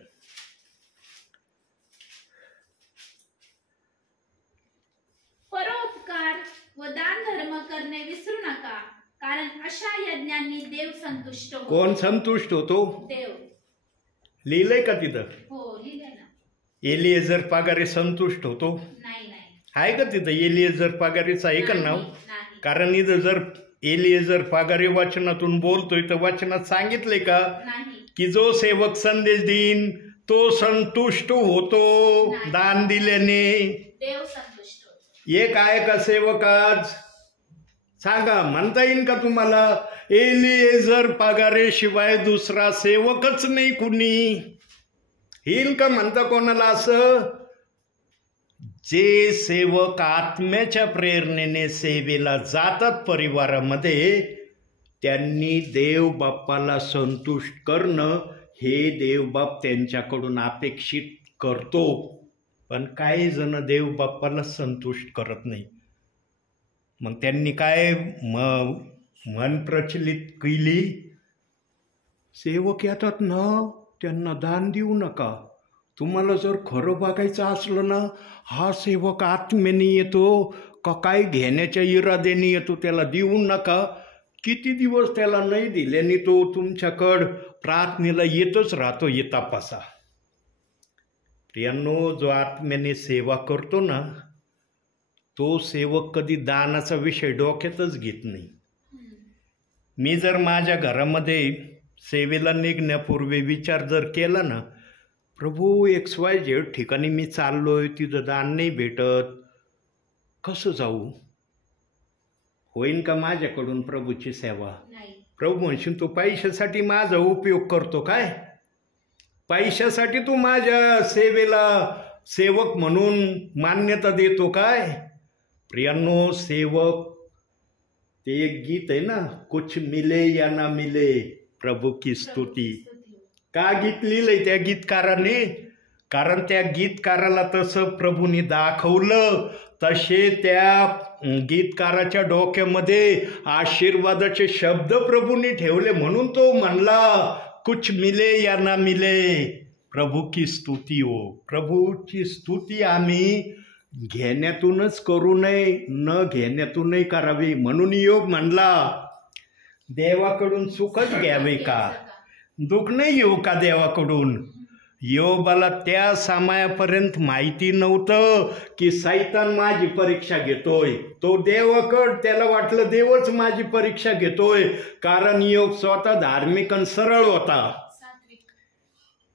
परोपकार व दान धर्म करणे विसरू नका, कारण अशा यज्ञांनी देव संतुष्ट होतो. कोण संतुष्ट होतो? देव. लिहिलंय का तिथं? हो, लिहिलंय ना. एलिएझर पगारे संतुष्ट होतो? नाही. आहे का तिथं एलिएझर पगारेचं आहे का नाव? कारण इथं जर एलिएझर पगारे वचनातून बोलतोय तर वचनात सांगितले का की जो सेवक संदेश देईन तो संतुष्ट होतो दान दिल्याने? देव संतुष्ट होतो. एक आहे का सेवक आज? सांगा, म्हणता येईल का तुम्हाला एलिएझर पगारे शिवाय दुसरा सेवकच नाही कुणी? येईल का म्हणता कोणाला असं? जे सेवक आत्म्याच्या प्रेरणेने सेवेला जातात परिवारामध्ये, त्यांनी देव बाप्पाला संतुष्ट करणं हे देवबाप त्यांच्याकडून अपेक्षित करतो. पण काही जण देव बाप्पाला संतुष्ट करत नाही. मग त्यांनी काय मन प्रचलित केली? सेवक येतात ना, त्यांना दान देऊ नका. तुम्हाला जर खरं बघायचं असलं ना, हा सेवक आत्म्याने येतो का काय घेण्याच्या इराद्याने येतो, त्याला देऊ नका. किती दिवस त्याला नाही दिल्याने तो तुमच्याकडं प्रार्थनेला येतच राहतो, हे तपासा. प्रियांनो, जो आत्म्याने सेवा करतो ना, तो सेवक कधी दानाचा विषय डोक्यातच घेत नाही. मी जर माझ्या घरामध्ये सेवेला निघण्यापूर्वी विचार जर केला ना, प्रभू XYZ ठिकाणी मी चाललोय, तिथं दान नाही भेटत, कसं जाऊ? होईन का माझ्याकडून प्रभूची सेवा? प्रभू म्हणशील तू पैशासाठी माझा उपयोग करतो काय? पैशासाठी तू माझ्या सेवेला सेवक म्हणून मान्यता देतो काय? प्रियांनो, सेवक ते एक गीत आहे ना, कुछ मिले या ना मिले प्रभू की स्तुती. का गीत लिहिलंय त्या गीतकाराने? कारण त्या गीतकाराला तसं प्रभूने दाखवलं, तसे त्या गीतकाराच्या डोक्यामध्ये आशीर्वादाचे शब्द प्रभूने ठेवले, म्हणून तो म्हणला कुछ मिले या ना मिले प्रभू की स्तुती हो. प्रभूची स्तुती आम्ही घेण्यातूनच करू नये, न घेण्यातूनही करावी. म्हणून योग म्हणला, देवाकडून सुखच घ्यावे का, दुःख नाही घेऊ का देवाकडून. योबाला त्या समयापर्यंत माहिती नव्हतं की सैतान माझी परीक्षा घेतोय. तो देवाकड, त्याला वाटलं देवच माझी परीक्षा घेतोय, कारण योग स्वतः धार्मिक आणि सरळ होता.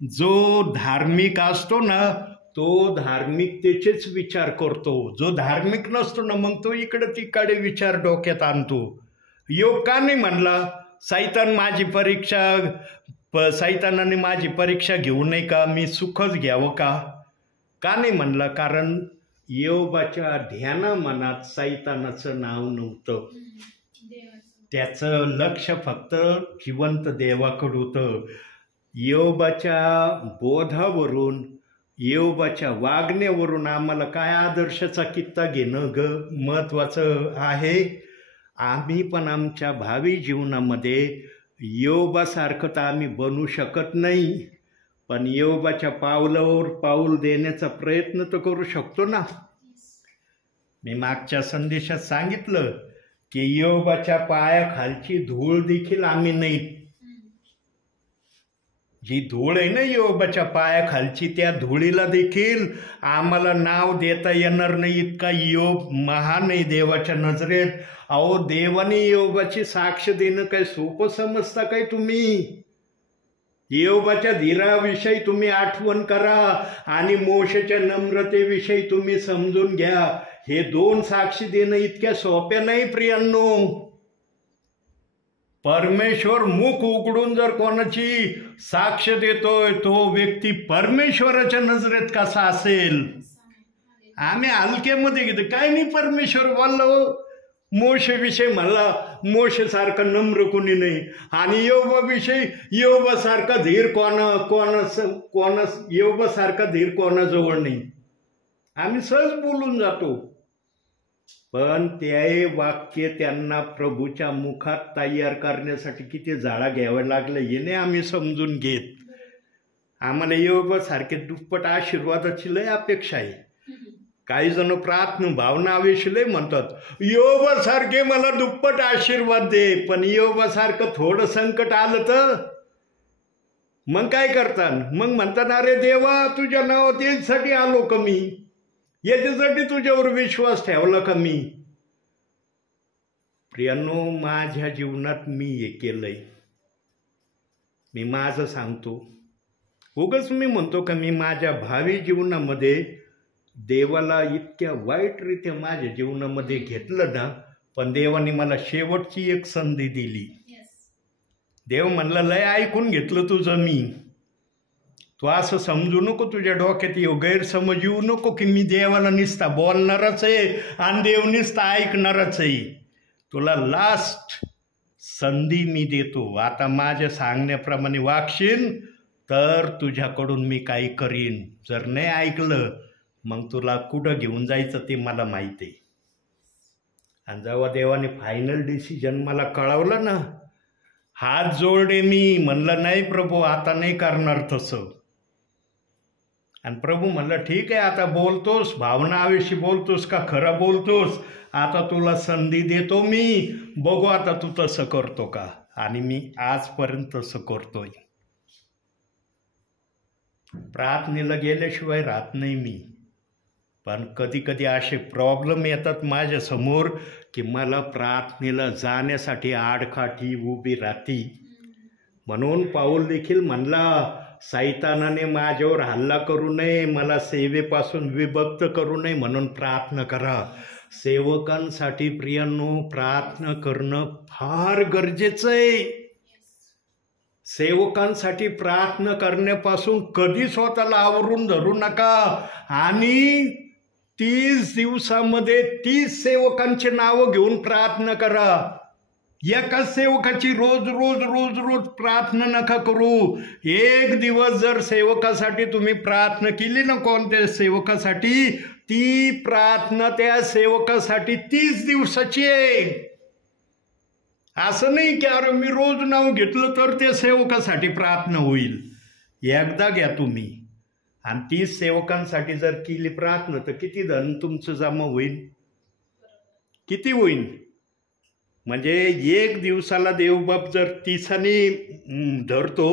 जो धार्मिक असतो ना, तो धार्मिकतेचेच विचार करतो. जो धार्मिक नसतो ना, मग तो इकडे तिकडे विचार डोक्यात आणतो. योग का नाही म्हणला सैतान माझी परीक्षा, सैतानाने माझी परीक्षा घेऊ नये का, मी सुखच घ्यावं का, का नाही म्हणला. कारण योबाच्या ध्याना मनात सैतानाचं नाव नव्हतं. त्याचं लक्ष फक्त जिवंत देवाकडे होतं. योबाच्या बोधावरून, योबाच्या वागण्यावरून आम्हाला काय आदर्शाचा कित्ता घेणं महत्त्वाचं आहे. आम्ही पण आमच्या भावी जीवनामध्ये योबासारखं तर आम्ही बनू शकत नाही, पण योबाच्या पावलावर पाऊल देण्याचा प्रयत्न तर करू शकतो ना. मी मागच्या संदेशात सांगितलं की योबाच्या पायाखालची धूळ देखील आम्ही नाही. जी धूळ आहे ना योबाच्या पायाखालची, त्या धुळीला देखील आम्हाला नाव देता येणार नाही, इतका योग महान आहे देवाच्या नजरेत. अहो, देवाने योबाची साक्ष देणं काय सोपं समजता काय तुम्ही. योबाच्या धीराविषयी तुम्ही आठवण करा आणि मोशेच्या नम्रतेविषयी तुम्ही समजून घ्या. हे दोन साक्षी देणं इतक्या सोप्या नाही प्रियांनो. परमेश्वर मुख उघडून जर कोणाची साक्ष देतोय, तो व्यक्ती परमेश्वराच्या नजरेत कसा असेल. आम्ही हलक्यामध्ये घेतो, काय नाही परमेश्वर बोललो. मोशेविषयी म्हणला मोशेसारखं नम्र कोणी नाही, आणि योबाविषयी योबासारखा धीर योबासारखा धीर कोणाजवळ नाही. आम्ही सहज बोलून जातो, पण ते वाक्य त्यांना प्रभूच्या मुखात तयार करण्यासाठी किती जाळा घ्यावा लागला हे नाही आम्ही समजून घेत. आम्हाला योबासारखे दुप्पट आशीर्वादाची लय अपेक्षा आहे. काही जण प्रार्थना भावना आवेशलय म्हणतात, योबासारखे मला दुप्पट आशीर्वाद दे. पण योबासारखं थोडं संकट आलं तर मग काय करतात, मग म्हणतात अरे देवा तुझ्या नावासाठी आलो कमी, याच्यासाठी तुझ्यावर विश्वास ठेवला कमी. प्रियांनो, माझ्या जीवनात मी हे केलंय. मी माझं सांगतो, उगाच मी म्हणतो का मी माझ्या भावी जीवनामध्ये देवाला इतक्या वाईटरित्या माझ्या जीवनामध्ये घेतलं ना, पण देवाने मला शेवटची एक संधी दिली. देव म्हणला लय ऐकून घेतलं तुझं मी, तू असं समजू नको, तुझ्या डोक्यात येऊ गैरसमज येऊ नको की मी देवाला नुसता बोलणारच आहे आणि देव नुसता ऐकणारच आहे. तुला लास्ट संधी मी देतो. आता माझ्या सांगण्याप्रमाणे वागशील तर तुझ्याकडून मी काही करीन. जर नाही ऐकलं मग तुला कुठं घेऊन जायचं ते मला माहीत आहे. आणि जेव्हा देवाने फायनल डिसिजन मला कळवलं ना, हात जोडले मी, म्हणलं नाही प्रभू आता नाही करणार तसं. आणि प्रभू म्हणलं ठीक आहे, आता बोलतोस भावना आवेशी बोलतोस का खरं बोलतोस, आता तुला संधी देतो मी, बघू आता तू तसं करतो का. आणि मी आजपर्यंत तसं करतोय. प्रार्थनेला गेल्याशिवाय राहत नाही मी, पण कधी कधी असे प्रॉब्लेम येतात माझ्यासमोर की मला प्रार्थनेला जाण्यासाठी आडकाठी उभी राहती. म्हणून पाऊल देखील म्हणला सैतानाने माझ्यावर हल्ला करू नये, मला सेवेपासून विभक्त करू नये, म्हणून प्रार्थना करा. सेवकांसाठी प्रियांनो प्रार्थना करणं फार गरजेचं आहे. सेवकांसाठी प्रार्थना करण्यापासून कधी स्वतःला आवरून धरू नका. आणि 30 दिवसामध्ये 30 सेवकांचे नावं घेऊन प्रार्थना करा. एका सेवकाची रोज रोज रोज रोज प्रार्थना नका करू. एक दिवस जर सेवकासाठी तुम्ही प्रार्थना केली ना, कोणत्या सेवकासाठी, ती प्रार्थना त्या सेवकासाठी 30 दिवसाची आहे. असं नाही की अरे मी रोज नाव घेतलं तर त्या सेवकासाठी प्रार्थना होईल. एकदा घ्या तुम्ही, आणि 30 सेवकांसाठी जर केली प्रार्थना तर किती धन तुमचं जमा होईल, किती होईल? म्हणजे एक दिवसाला देवबाप जर 30 धरतो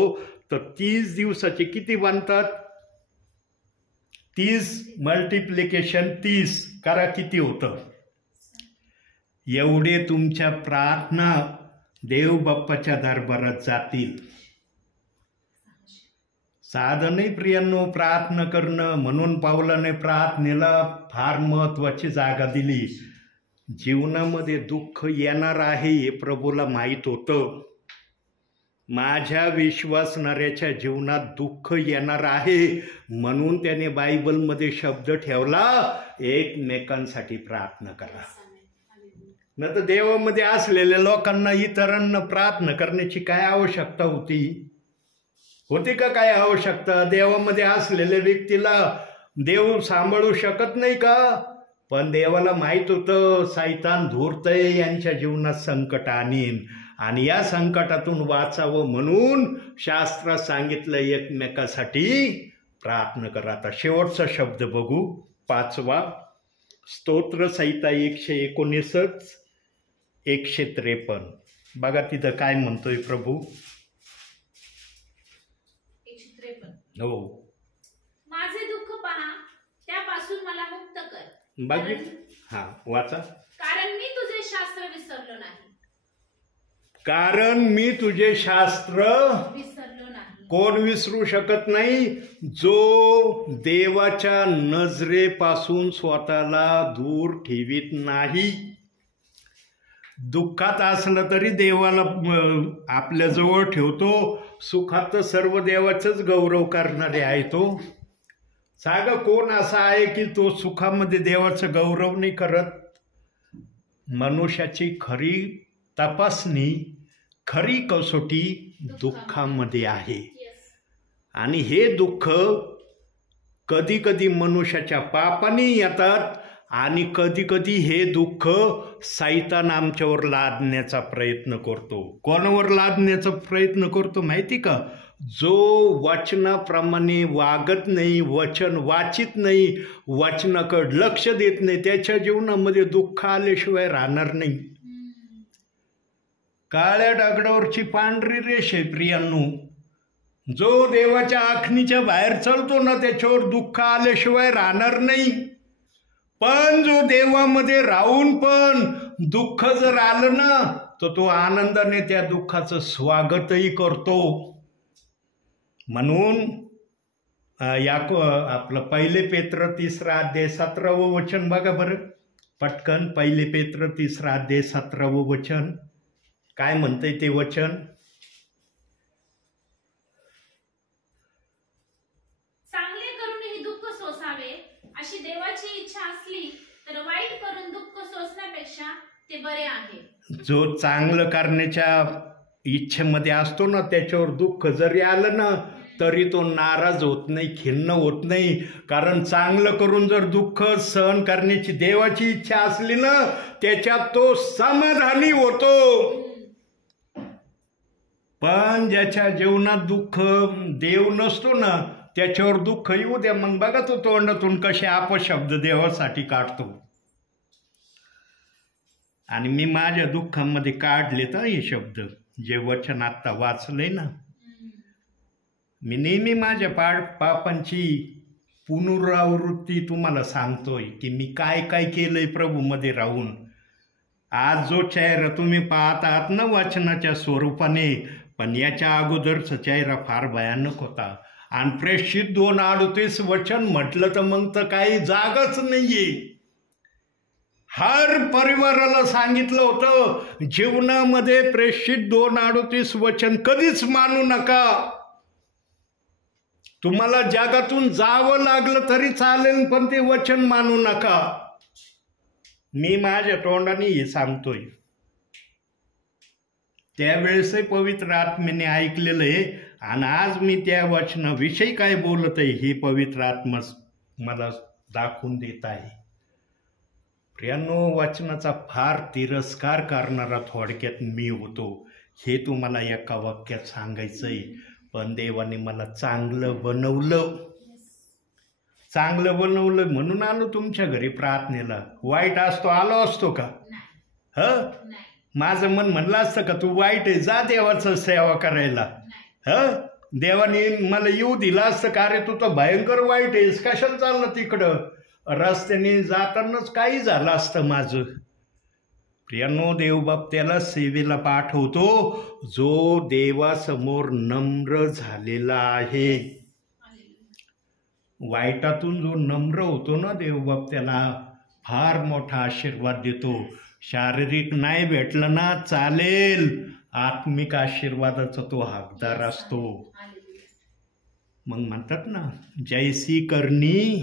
तर 30 दिवसाचे किती बनतात? 30 मल्टिप्लिकेशन 30 करा, किती होतं? एवढे तुमच्या प्रार्थना देवबाप्पाच्या दरबारात जातील. साधं नाही प्रियांनो प्रार्थना करणं. म्हणून पावलाने प्रार्थनेला फार महत्वाची जागा दिली. जीवनामध्ये दुःख येणार आहे हे प्रभूला माहीत होतं. माझ्या विश्वासणाऱ्याच्या जीवनात दुःख येणार आहे म्हणून त्याने बायबलमध्ये शब्द ठेवला, एकमेकांसाठी प्रार्थना करा. न तर देवामध्ये असलेल्या लोकांना इतरांना प्रार्थना करण्याची काय आवश्यकता होती का? काय आवश्यकता? देवामध्ये असलेल्या व्यक्तीला देव सांभाळू शकत नाही का? पण देवाला माहित होतं सैतान धूर्तय यांच्या जीवनात संकट आणीन आणि या संकटातून वाचावं म्हणून शास्त्रात सांगितलं एकमेकासाठी प्रार्थना करा. आता शेवटचा शब्द बघू, 5वा स्तोत्र संहिता 119 153. बघा तिथं काय म्हणतोय प्रभू. 153. हो, माझे दुःख पहा, त्यापासून मला मुक्त कर. बघ हा वाचा. कारण मी तुझे शास्त्र विसरलो नाही. कारण मी तुझे शास्त्र विसरलो नाही. कोण विसरू शकत नाही? जो देवाच्या नजरेपासून स्वतःला दूर ठेवीत नाही. दुःखात असलं तरी देवाला आपल्या जवळ ठेवतो. सुखात तर सर्व देवाचंच गौरव करणारे आहे तो. सांगा कोण असा आहे की तो सुखामध्ये देवाचं गौरव नाही करत? मनुष्याची खरी तपासणी, खरी कसोटी दुःखामध्ये आहे. आणि हे दुःख कधी कधी मनुष्याच्या पापाने येतात आणि कधी कधी हे दुःख सैतान आमच्यावर लादण्याचा प्रयत्न करतो. कोणावर लादण्याचा प्रयत्न करतो माहिती का? जो वचनाप्रमाणे वागत नाही, वचन वाचित नाही, वचनाकडे लक्ष देत नाही, त्याच्या जीवनामध्ये दुःख आल्याशिवाय राहणार नाही. काळ्या दगडावरची पांढरी रेष आहे प्रियांनो. जो देवाच्या आखणीच्या बाहेर चालतो ना त्याच्यावर दुःख आल्याशिवाय राहणार नाही. पण जो देवामध्ये राहून पण दुःख जर आलं ना तर तो आनंदाने त्या दुःखाचं स्वागतही करतो. म्हणून आपलं 1 पेत्र 3 अध्याय 17 वचन बघा बरं पटकन. 1 पेत्र 3 अध्याय 17 वचन काय म्हणतंय ते वचन? चांगले करूनही दुःख सोसावे अशी देवाची इच्छा असली तर वाईट करून दुःख सोसण्यापेक्षा ते बरे आहे. जो चांगलं करण्याच्या इच्छेमध्ये असतो ना त्याच्यावर दुःख जरी आलं ना तरी तो नाराज होत नाही, खिन्न होत नाही. कारण चांगलं करून जर दुःख सहन करण्याची देवाची इच्छा असली ना त्याच्यात तो समाधानी होतो. पण ज्याच्या जीवनात दुःख देव नसतो ना त्याच्यावर दुःख येऊ द्या, मग बघा तो तोंडातून कसे अपशब्द देवासाठी काढतो. आणि मी माझ्या दुःखामध्ये काढले तर हे शब्द जे वचन आत्ता वाचलंय ना. मी नेहमी माझ्या पापांची पुनरावृत्ती तुम्हाला सांगतोय की मी काय काय केलंय प्रभूमध्ये राहून. आज जो चेहरा तुम्ही पाहत आहात ना वचनाच्या स्वरूपाने, पण याच्या अगोदरचा चेहरा फार भयानक होता. आणि प्रेषित 2:38 वचन म्हटलं तर मग तर काही जागाच नाहीये. हर परिवाराला सांगितलं होतं जीवनामध्ये प्रेषित 2:38 वचन कधीच मानू नका. तुम्हाला जगातून जावं लागलं तरी चालेल पण ते वचन मानू नका. मी माझ्या तोंडाने हे सांगतोय. त्यावेळेसही पवित्र आत्म्याने ऐकलेलं आहे आणि आज मी त्या वचनाविषयी काय बोलत आहे हे पवित्र आत्मा मला दाखवून देत आहे. प्रियांनो, वचनाचा फार तिरस्कार करणारा थोडक्यात मी होतो हे तुम्हाला एका वाक्यात सांगायचंय. पण देवाने मला चांगलं बनवलं. चांगलं बनवलं म्हणून आलो तुमच्या घरी प्रार्थनेला. वाईट असतो आलो असतो का? नाही ह माझं मन म्हणलं असतं का तू वाईट आहे, जा देवाचं सेवा करायला. देवाने मला येऊ दिला असतं का, अरे तू तर भयंकर वाईट आहेस, कशाला चाललं तिकडं, रस्त्याने जातानाच काही झालं असतं माझं. प्रियांनो, देवबाप त्याला सेवेला पाठवतो जो देवासमोर नम्र झालेला आहे. वाईटातून जो नम्र होतो ना, देवबाप त्याला फार मोठा आशीर्वाद देतो. शारीरिक नाही भेटलं ना चालेल, आत्मिक आशीर्वादाचा तो हकदार असतो. मग म्हणतात ना, जैसी करणी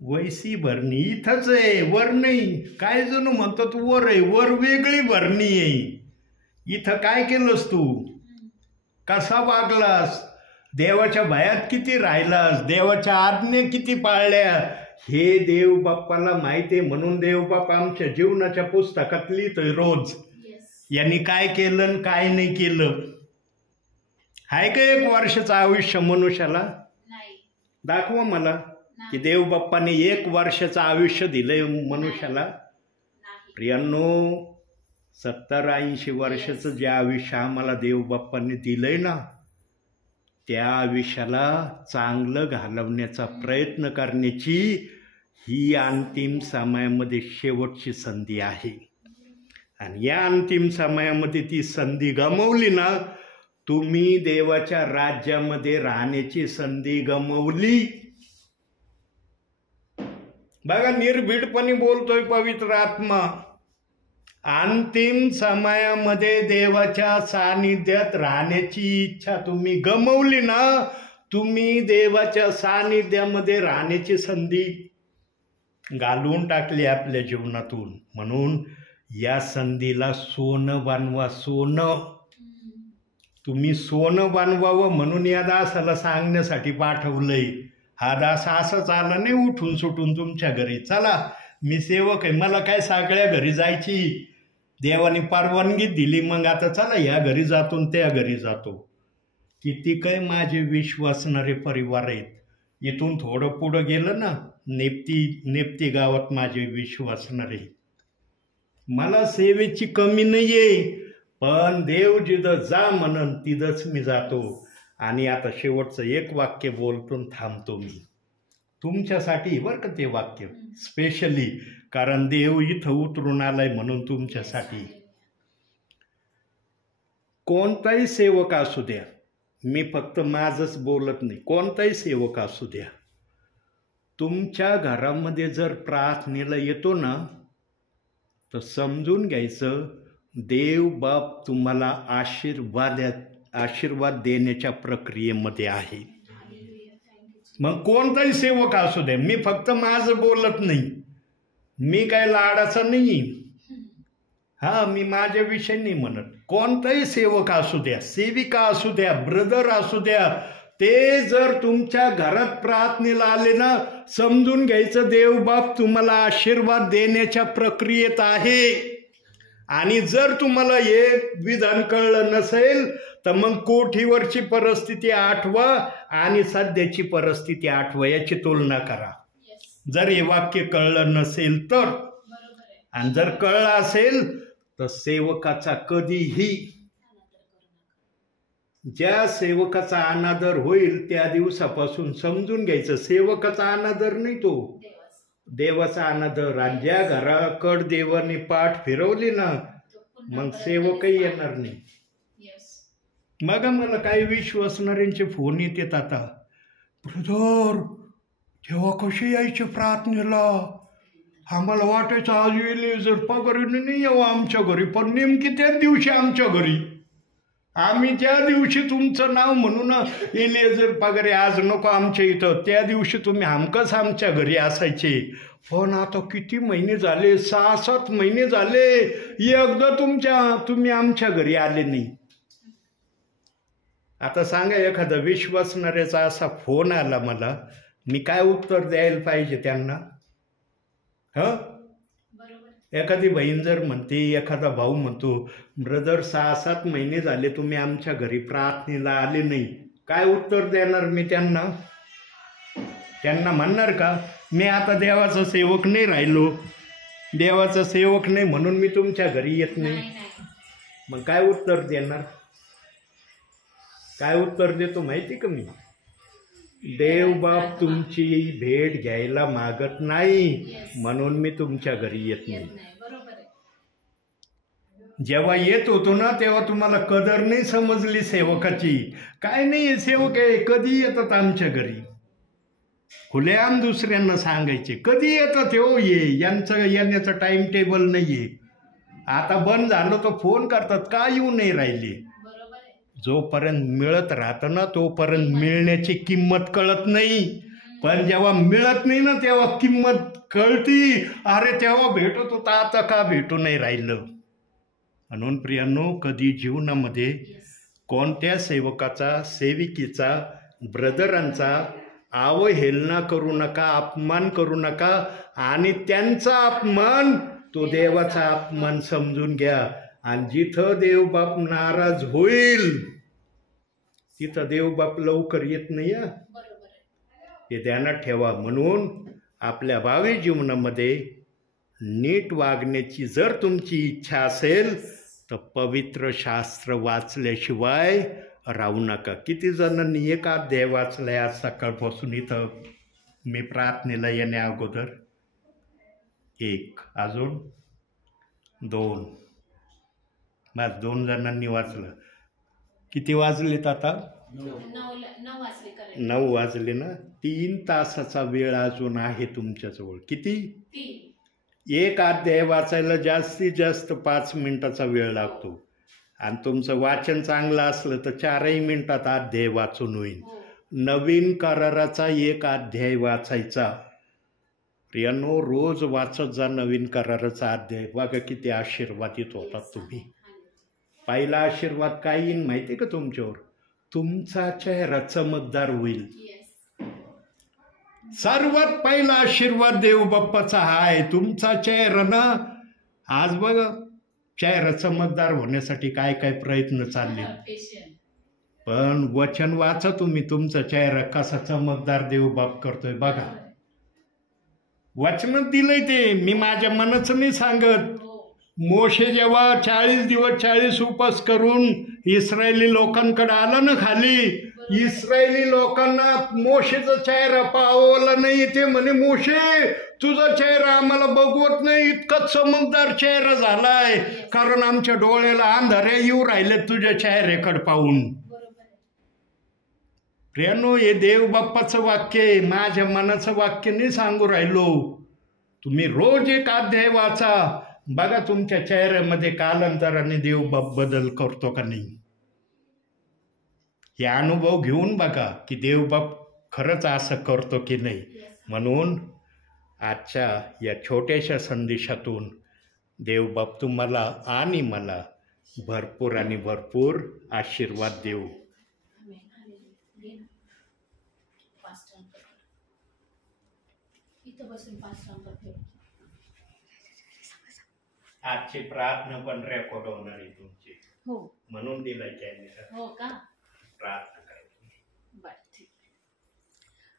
वैसी भरणी. इथंच आहे, वर नाही. काय जणू म्हणतात वर आहे, वर वेगळी भरणी आहे. इथं काय केलंस तू, कसा वागलास, देवाच्या भयात किती राहिलास, देवाच्या आज्ञा किती पाळल्या, हे देव बाप्पाला माहिती आहे. म्हणून देव बाप आमच्या जीवनाच्या पुस्तकात लिहितोय रोज, यांनी काय केलं आणि काय नाही केलं. आहे का 1 वर्षाचं आयुष्य मनुष्याला? दाखवा मला की देव बाप्पाने 1 वर्षाचं आयुष्य दिलंय मनुष्याला. प्रियांनो, 70-80 वर्षाचं जे आयुष्य आम्हाला देव बाप्पाने दिलंय ना, त्या आयुष्याला चांगलं घालवण्याचा प्रयत्न करण्याची ही अंतिम समयामध्ये शेवटची संधी आहे. आणि या अंतिम समयामध्ये ती संधी गमावली ना, तुम्ही देवाच्या राज्यामध्ये राहण्याची संधी गमावली. बघा, निर्भीडपणे बोलतोय पवित्र आत्मा. अंतिम समयामध्ये देवाच्या सानिध्यात राहण्याची इच्छा तुम्ही गमावली ना, तुम्ही देवाच्या सानिध्यामध्ये राहण्याची संधी घालवून टाकली आपल्या जीवनातून. म्हणून या संधीला सोनं बनवा. सोनं तुम्ही सोनं बनवावं म्हणून या दासाला सांगण्यासाठी पाठवलंय. हा दास असंच आला नाही उठून सुटून तुमच्या घरी, चला मी सेवक आहे, मला काय सगळ्या घरी जायची, देवाने परवानगी दिली, मग आता चला या घरी जातो त्या घरी जातो. किती काय माझे विश्वासणारे परिवार आहेत. इथून थोडं पुढं गेलं ना, नेप्ती गावात माझे विश्वासणारे. मला सेवेची कमी नाही आहे, पण देव जिथं जा म्हणन तिथंच मी जातो. आणि आता शेवटचं 1 वाक्य बोलतो थांबतो मी तुमच्यासाठी, बरं का ते वाक्य स्पेशली, कारण देव इथं उतरून आलाय म्हणून तुमच्यासाठी. कोणताही सेवक असू द्या, मी फक्त माझंच बोलत नाही, कोणताही सेवक असू द्या, तुमच्या घरामध्ये जर प्रार्थनेला येतो ना, तर समजून घ्यायचं देव बाप तुम्हाला आशीर्वाद देण्याच्या प्रक्रियेमध्ये आहे. मग कोणताही सेवक असू द्या, मी फक्त माझं बोलत नाही, मी काय लाडाचा नाही, मी माझ्याविषयी नाही म्हणत. कोणताही सेवक असू द्या, सेविका असू द्या, ब्रदर असू द्या, ते जर तुमच्या घरात प्रार्थनेला आले ना, समजून घ्यायचं देव बाप तुम्हाला आशीर्वाद देण्याच्या प्रक्रियेत आहे. आणि जर तुम्हाला हे विधान कळलं नसेल तर मग कोठीवरची परिस्थिती आठवा आणि सध्याची परिस्थिती आठवा, याची तुलना करा. जर हे वाक्य कळलं नसेल तर, आणि जर कळलं असेल तर सेवकाचा कधीही, ज्या सेवकाचा अनादर होईल त्या दिवसापासून समजून घ्यायचं सेवकाचा अनादर नाही, तो देवाचा अनादर. आणि ज्या घराकड देवाने पाठ फिरवली ना, मग सेवकही येणार नाही. बघा, मला काही विश्वासणाऱ्यांचे फोन येतात आता, ब्रदर तेव्हा कसे यायचे प्रार्थनेला, आम्हाला वाटायचं आज येईल जर पगारीने नाही यावं आमच्या घरी, पण नेमकी त्याच दिवशी आमच्या घरी, आम्ही त्या दिवशी तुमचं नाव म्हणून येईल जर पगारी आज नको आमच्या इथं, त्या दिवशी तुम्ही हमकच आमच्या घरी असायचे. पण आता किती महिने झाले, 6-7 महिने झाले, एकदा तुम्ही आमच्या घरी आले नाही. आता सांगा, एखादा विश्वासणाऱ्याचा असा फोन आला मला, मी काय उत्तर द्यायला पाहिजे त्यांना? एखादी बहीण जर म्हणते, एखादा भाऊ म्हणतो, ब्रदर 6-7 महिने झाले तुम्ही आमच्या घरी प्रार्थनेला आले नाही, काय उत्तर देणार मी त्यांना? त्यांना म्हणणार का मी आता देवाचा सेवक नाही राहिलो, देवाचा सेवक नाही म्हणून मी तुमच्या घरी येत नाही? नाही. मग काय उत्तर देणार? काय उत्तर देतो माहिती का मी? देव बाप तुमची भेट घ्यायला मागत नाही म्हणून मी तुमच्या घरी येत नाही. बरोबर आहे. जेव्हा येत होतो ना तेव्हा तुम्हाला कदर नाही समजली सेवकाची. काय नाही सेवक आहे, कधी येतात आमच्या घरी, खुलेआम दुसऱ्यांना सांगायचे कधी येतात हो, यांचं येण्याचं टाइम टेबल नाहीये. आता बंद झालं तर फोन करतात का येऊ नाही राहिले. बरोबर आहे. जोपर्यंत मिळत राहतं ना तोपर्यंत मिळण्याची किंमत कळत नाही, पण जेव्हा मिळत नाही ना तेव्हा किंमत कळती. अरे तेव्हा भेटत होता आता का भेटू नाही राहिलं. म्हणून प्रियांनो, कधी जीवनामध्ये कोणत्या सेवकाचा, सेविकेचा, ब्रदरांचा अवहेलना करू नका, अपमान करू नका. आणि त्यांचा अपमान तो देवाचा अपमान समजून घ्या. आणि जिथं देवबाप नाराज होईल तिथं देवबाप लवकर येत नाही. बरोबर आहे. हे ध्यानात ठेवा. म्हणून आपल्या भावी जीवनामध्ये नीट वागण्याची जर तुमची इच्छा असेल तर पवित्र शास्त्र वाचल्याशिवाय राहू नका. किती जणांनी एक अध्याय वाचलाय आज सकाळपासून इथं मी प्रार्थनेला येण्या अगोदर? 1, अजून 2, बस 2 जणांनी वाचलं. किती वाजलेत आता? 9 वाजले करेक्ट. 9 वाजले ना. 3 तासाचा वेळ अजून आहे तुमच्याजवळ. किती? 3. एक अध्याय वाचायला जास्तीत जास्त 5 मिनिटाचा वेळ लागतो. आणि तुमचं वाचन चांगलं असलं तर 4ही मिनिटात अध्याय वाचून होईल. नवीन कराराचा एक अध्याय वाचायचा. प्रियांनो, रोज वाचत जा नवीन कराराचा अध्याय. बघा किती आशीर्वादित होतात तुम्ही. पहिला आशीर्वाद काय येईल माहिती का तुमच्यावर? तुमचा चेहरा चमकदार होईल. सर्वात पहिला आशीर्वाद देव बाप्पाचा हा आहे. तुमचा चेहरा ना, आज बघा चेहरा चमकदार होण्यासाठी काय काय प्रयत्न चालले, पण वचन वाचा तुम्ही, तुमचा चेहरा कसा चमकदार देव बाप करतोय बघा. वचनात दिलंय ते, मी माझ्या मनाचं नाही सांगत. मोशे जेव्हा 40 दिवस 40 उपास करून इस्रायली लोकांकडे आला ना खाली, इस्रायली लोकांना मोशेचा चेहरा पावला नाही. ते म्हणे मोशे तुझा चेहरा आम्हाला बघवत नाही, इतका चमकदार चेहरा झालाय, कारण आमच्या डोळ्याला अंधाऱ्या येऊ राहिले तुझ्या चेहऱ्याकडे पाहून. प्रियांनो, हे देव बाप्पाचं वाक्य आहे, माझ्या मनाचं वाक्य नाही सांगू राहिलो. तुम्ही रोज एक अध्याय वाचा, बघा तुमच्या चेहऱ्यामध्ये कालांतराने देव बाप बदल करतो का नाही. हे अनुभव घेऊन बघा की देव बाप खरंच असं करतो की नाही. म्हणून आजच्या या छोट्याशा संदेशातून देव बाप तुम्हाला आणि मला भरपूर आणि भरपूर आशीर्वाद देऊ. आजची प्रार्थना पण रेकॉर्ड होणार आहे तुमची, म्हणून दिलाय कॅमेरा. हो का? प्रार्थना करायची. बर, ठीक.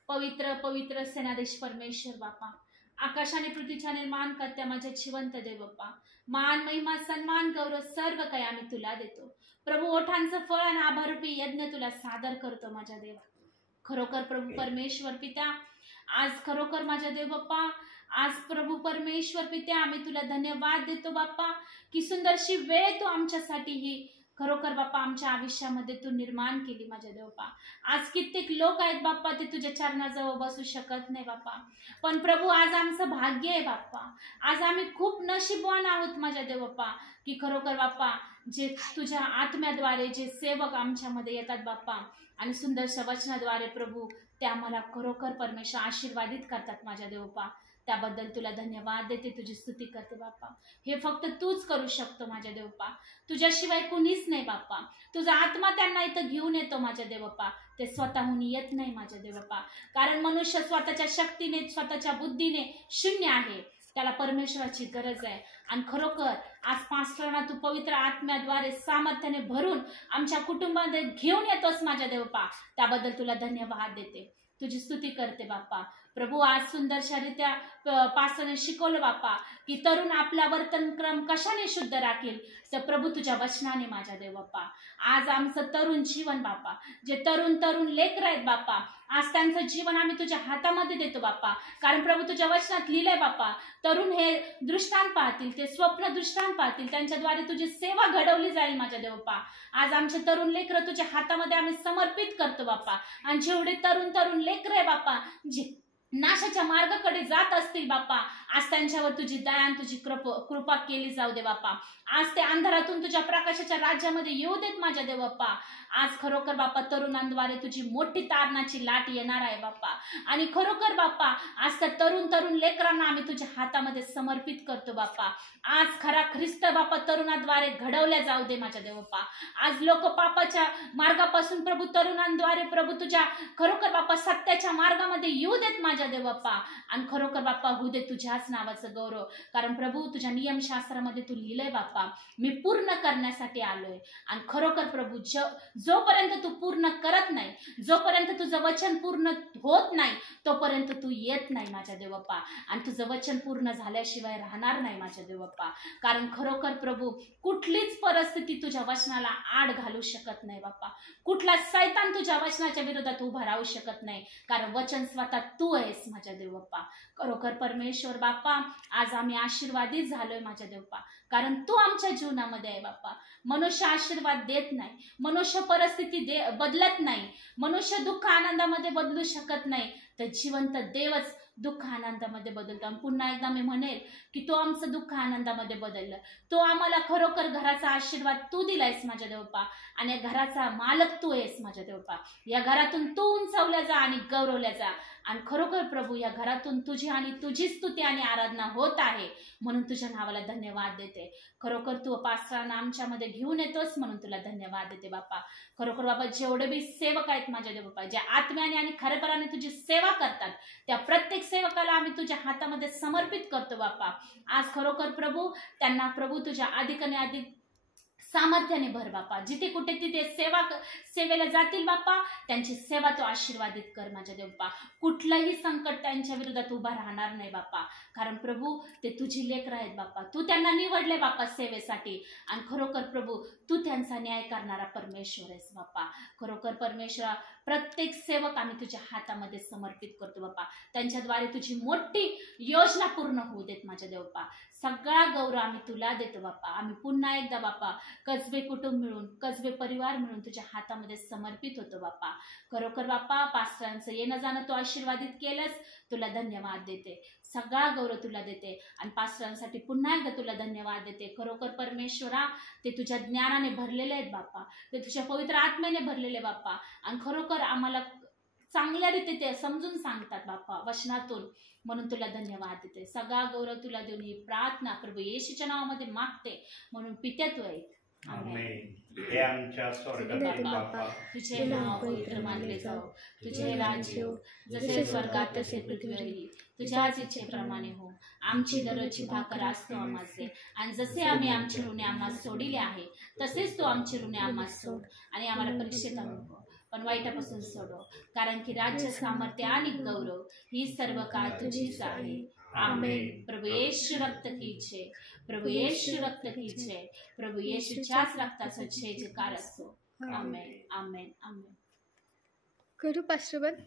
पवित्र पवित्र सेनाधीश परमेश्वर बापा, आकाश आणि पृथ्वीच्या निर्माण करत्या माझ्या जिवंत देव बाप्पा, मान महिमा सन्मान गौरव सर्व काही आम्ही तुला देतो प्रभू. ओठांचं फळ आणि आभारूपी यज्ञ तुला सादर करतो माझ्या देवा. खरोखर प्रभू परमेश्वर पित्या, आज खरोखर माझ्या देव बाप्पा, आज प्रभू परमेश्वर पित्या आम्ही तुला धन्यवाद देतो बाप्पा की सुंदरशी वेळ तू आमच्यासाठी ही खरोखर बाप्पा आमच्या आयुष्यामध्ये तू निर्माण केली माझ्या देवपा. आज कित्येक लोक आहेत बाप्पा ते तुझ्या चरणाजवळ बसू शकत नाही बाप्पा, पण प्रभू आज आमचं भाग्य आहे बाप्पा. आज आम्ही खूप नशीबवान आहोत माझ्या देवपा की खरोखर बाप्पा जे तुझ्या आत्म्याद्वारे जे सेवक आमच्यामध्ये येतात बाप्पा आणि सुंदरशा वचनाद्वारे प्रभू ते आम्हाला खरोखर परमेश्वर आशीर्वादित करतात माझ्या देवपा. त्याबद्दल तुला धन्यवाद देते, तुझी स्तुती करते बाप्पा. हे फक्त तूच करू शकतो माझ्या देवपा, तुझ्याशिवाय कुणीच नाही बाप्पा. तुझा आत्मा त्यांना इथं घेऊन येतो माझ्या देवपा, ते स्वतःहून येत नाही माझ्या देवपा. कारण मनुष्य स्वतःच्या शक्तीने स्वतःच्या बुद्धीने शून्य आहे, त्याला परमेश्वराची गरज आहे. आणि खरोखर आज पास्टरांना तू पवित्र आत्म्याद्वारे सामर्थ्याने भरून आमच्या कुटुंबामध्ये घेऊन येतोस माझ्या देवपा, त्याबद्दल तुला धन्यवाद देते. तुझी स्तुती करते बाप्पा. प्रभू आज सुंदरशारित्या पास्टरने शिकवलं बाप्पा की तरुण आपला वर्तनक्रम कशाने शुद्ध राखील, तर प्रभू तुझ्या वचनाने माझ्या देव बाप्पा. आज आमचं तरुण जीवन बाप्पा, जे तरुण लेकरं आहेत बाप्पा, आज त्यांचं जीवन आम्ही तुझ्या हातामध्ये देतो बाप्पा. कारण प्रभू तुझ्या वचनात लिहिलंय बाप्पा, तरुण हे दृष्टांत पाहतील, ते स्वप्न दृष्टांत पाहतील, त्यांच्याद्वारे तुझी सेवा घडवली जाईल माझ्या देव बाप्पा. आज आमचे तरुण लेकरं तुझ्या हातामध्ये आम्ही समर्पित करतो बाप्पा. आणि जेवढे तरुण लेकरं आहे बाप्पा, जे नाशाच्या मार्गाकडे जात असतील बाप्पा, आज त्यांच्यावर तुझी दया आणि तुझी कृपा केली जाऊ दे बाप्पा. आज ते अंधारातून तुझ्या प्रकाशाच्या राज्यामध्ये येऊ देत माझ्या देव बाप्पा. आज खरोखर बाप्पा तरुणांद्वारे तुझी मोठी तारणाची लाट येणार आहे बाप्पा. आणि खरोखर बाप्पा आज त्या तरुण लेकरांना आम्ही तुझ्या हातामध्ये समर्पित करतो बाप्पा. आज खरा ख्रिस्त बाप्पा तरुणाद्वारे घडवल्या जाऊ दे माझ्या देव बाप्पा. आज लोक पापाच्या मार्गापासून प्रभू तरुणांद्वारे प्रभू तुझ्या खरोखर बाप्पा सत्याच्या मार्गामध्ये येऊ देत माझ्या देव बाप्पा. आणि खरोखर बाप्पा होऊ दे तुझ्याच नावाचं गौरव. कारण प्रभू तुझ्या नियमशास्त्रामध्ये तू लिहिलंय बाप्पा, मी पूर्ण करण्यासाठी आलोय. आणि खरोखर प्रभू जोपर्यंत तू पूर्ण करत नाही, जोपर्यंत तुझं वचन पूर्ण होत नाही, तोपर्यंत तू येत नाही माझ्या देव बाप्पा. आणि तुझं वचन पूर्ण झाल्याशिवाय राहणार नाही माझ्या देव बाप्पा. कारण खरोखर प्रभू कुठलीच परिस्थिती तुझ्या वचनाला आड घालू शकत नाही बाप्पा. कुठला सैतान तुझ्या वचनाच्या विरोधात उभा राहू शकत नाही. कारण वचन स्वतः तू आहेस माझ्या देव बाप्पा. खरोखर परमेश्वर बाप्पा आज आम्ही आशीर्वादित झालोय माझ्या देव बाप्पा. कारण तू आमच्या जीवनामध्ये आहे बाप्पा. मनुष्य आशीर्वाद देत नाही, मनुष्य परिस्थिती बदलत नाही, मनुष्य दुःख आनंदामध्ये बदलू शकत नाही, तर जिवंत देवच दुःख आनंदामध्ये बदलतो. आणि पुन्हा एकदा मी म्हणेल की तो आमचं दुःख आनंदामध्ये बदललं. तो आम्हाला खरोखर घराचा आशीर्वाद तू दिलायस माझ्या देवपा. आणि घराचा मालक तू आहेस माझ्या देवपा. या घरातून तू उंचावल्या जा आणि गौरवल्या जा. आणि खरोखर प्रभू या घरातून तुझी आणि तुझी स्तुती आणि आराधना होत आहे, म्हणून तुझ्या नावाला धन्यवाद देते. खरोखर तू पास्टरांना आमच्यामध्ये घेऊन येतोस म्हणून तुला धन्यवाद देते बाप्पा. खरोखर बाबा जेवढे बी सेवक आहेत माझ्या देव बाप्पा, जे आत्म्याने आणि खरेपणाने तुझी सेवा करतात, त्या प्रत्येक सेवकाला आम्ही तुझ्या हातामध्ये समर्पित करतो बाप्पा. आज खरोखर प्रभू त्यांना प्रभू तुझ्या अधिकाने अधिक सामर्थ्याने भर बाप्पा. जिथे कुठे तिथे सेवेला जातील बाप्पा, त्यांची सेवा तो आशीर्वादित कर माझ्या देव बाप्पा. कुठलंही संकट त्यांच्या विरोधात उभा राहणार नाही बाप्पा. कारण प्रभू ते तुझी लेकरं आहेत बाप्पा. तू त्यांना निवडले बाप्पा सेवेसाठी. आणि खरोखर प्रभू तू त्यांचा न्याय करणारा परमेश्वर आहेस बाप्पा. खरोखर परमेश्वरा प्रत्येक सेवक आम्ही तुझ्या हातामध्ये समर्पित करतो बाप्पा. त्यांच्याद्वारे तुझी मोठी योजना पूर्ण होऊ देत माझ्या देव बाप्पा. सगळा गौरव आम्ही तुला देतो बाप्पा. आम्ही पुन्हा एकदा बाप्पा कसबे कुटुंब मिळून, कसबे परिवार मिळून तुझ्या हातामध्ये समर्पित होतो बाप्पा. खरोखर बाप्पा पास्टरांचं येणं जाणं तू आशीर्वादित केलंस, तुला धन्यवाद देते. सगळा गौरव तुला देते. आणि पास्टरांसाठी पुन्हा एकदा तुला धन्यवाद देते. खरोखर परमेश्वरा ते तुझ्या ज्ञानाने भरलेले आहेत बाप्पा, ते तुझ्या पवित्र आत्म्याने भरलेले बाप्पा. आणि खरोखर आम्हाला चांगल्या रीती ते समजून सांगतात बाप्पा वचनातून, म्हणून तुला धन्यवाद देते. सगळा गौरव तुला देऊन ही प्रार्थना प्रभू येशूच्या नावामध्ये मागते, म्हणून पित्या तू आहे. आमेन. हे आमच्या स्वर्गातील बापा, तुझे नाव पवित्र मानले जाओ, तुझे राज्य येऊ, जसे स्वर्गात तसे पृथ्वीवरही. तुझ्याच इच्छेप्रमाणे हो. आमची दररोजची भाकर आज तू आम्हास दे, आणि जसे आम्ही आमची ऋणे आम्हास सोडिले आहे, तसेच तू आमची ऋणे आम्हास सोड. आणि आम्हाला परीक्षेत आणू पण वाईटापासून सोडव, कारण की राज्य, सामर्थ्य आणि गौरव ही सर्व काळ तुझीच आहे. आमेन. प्रभू येशू रक्त की जय, प्रभू येशू रक्त की जय, प्रभू येशूच्याच रक्ताचा जय जयकार असतो. आमेन, आमेन, आमेन. करू पास्टर बंद.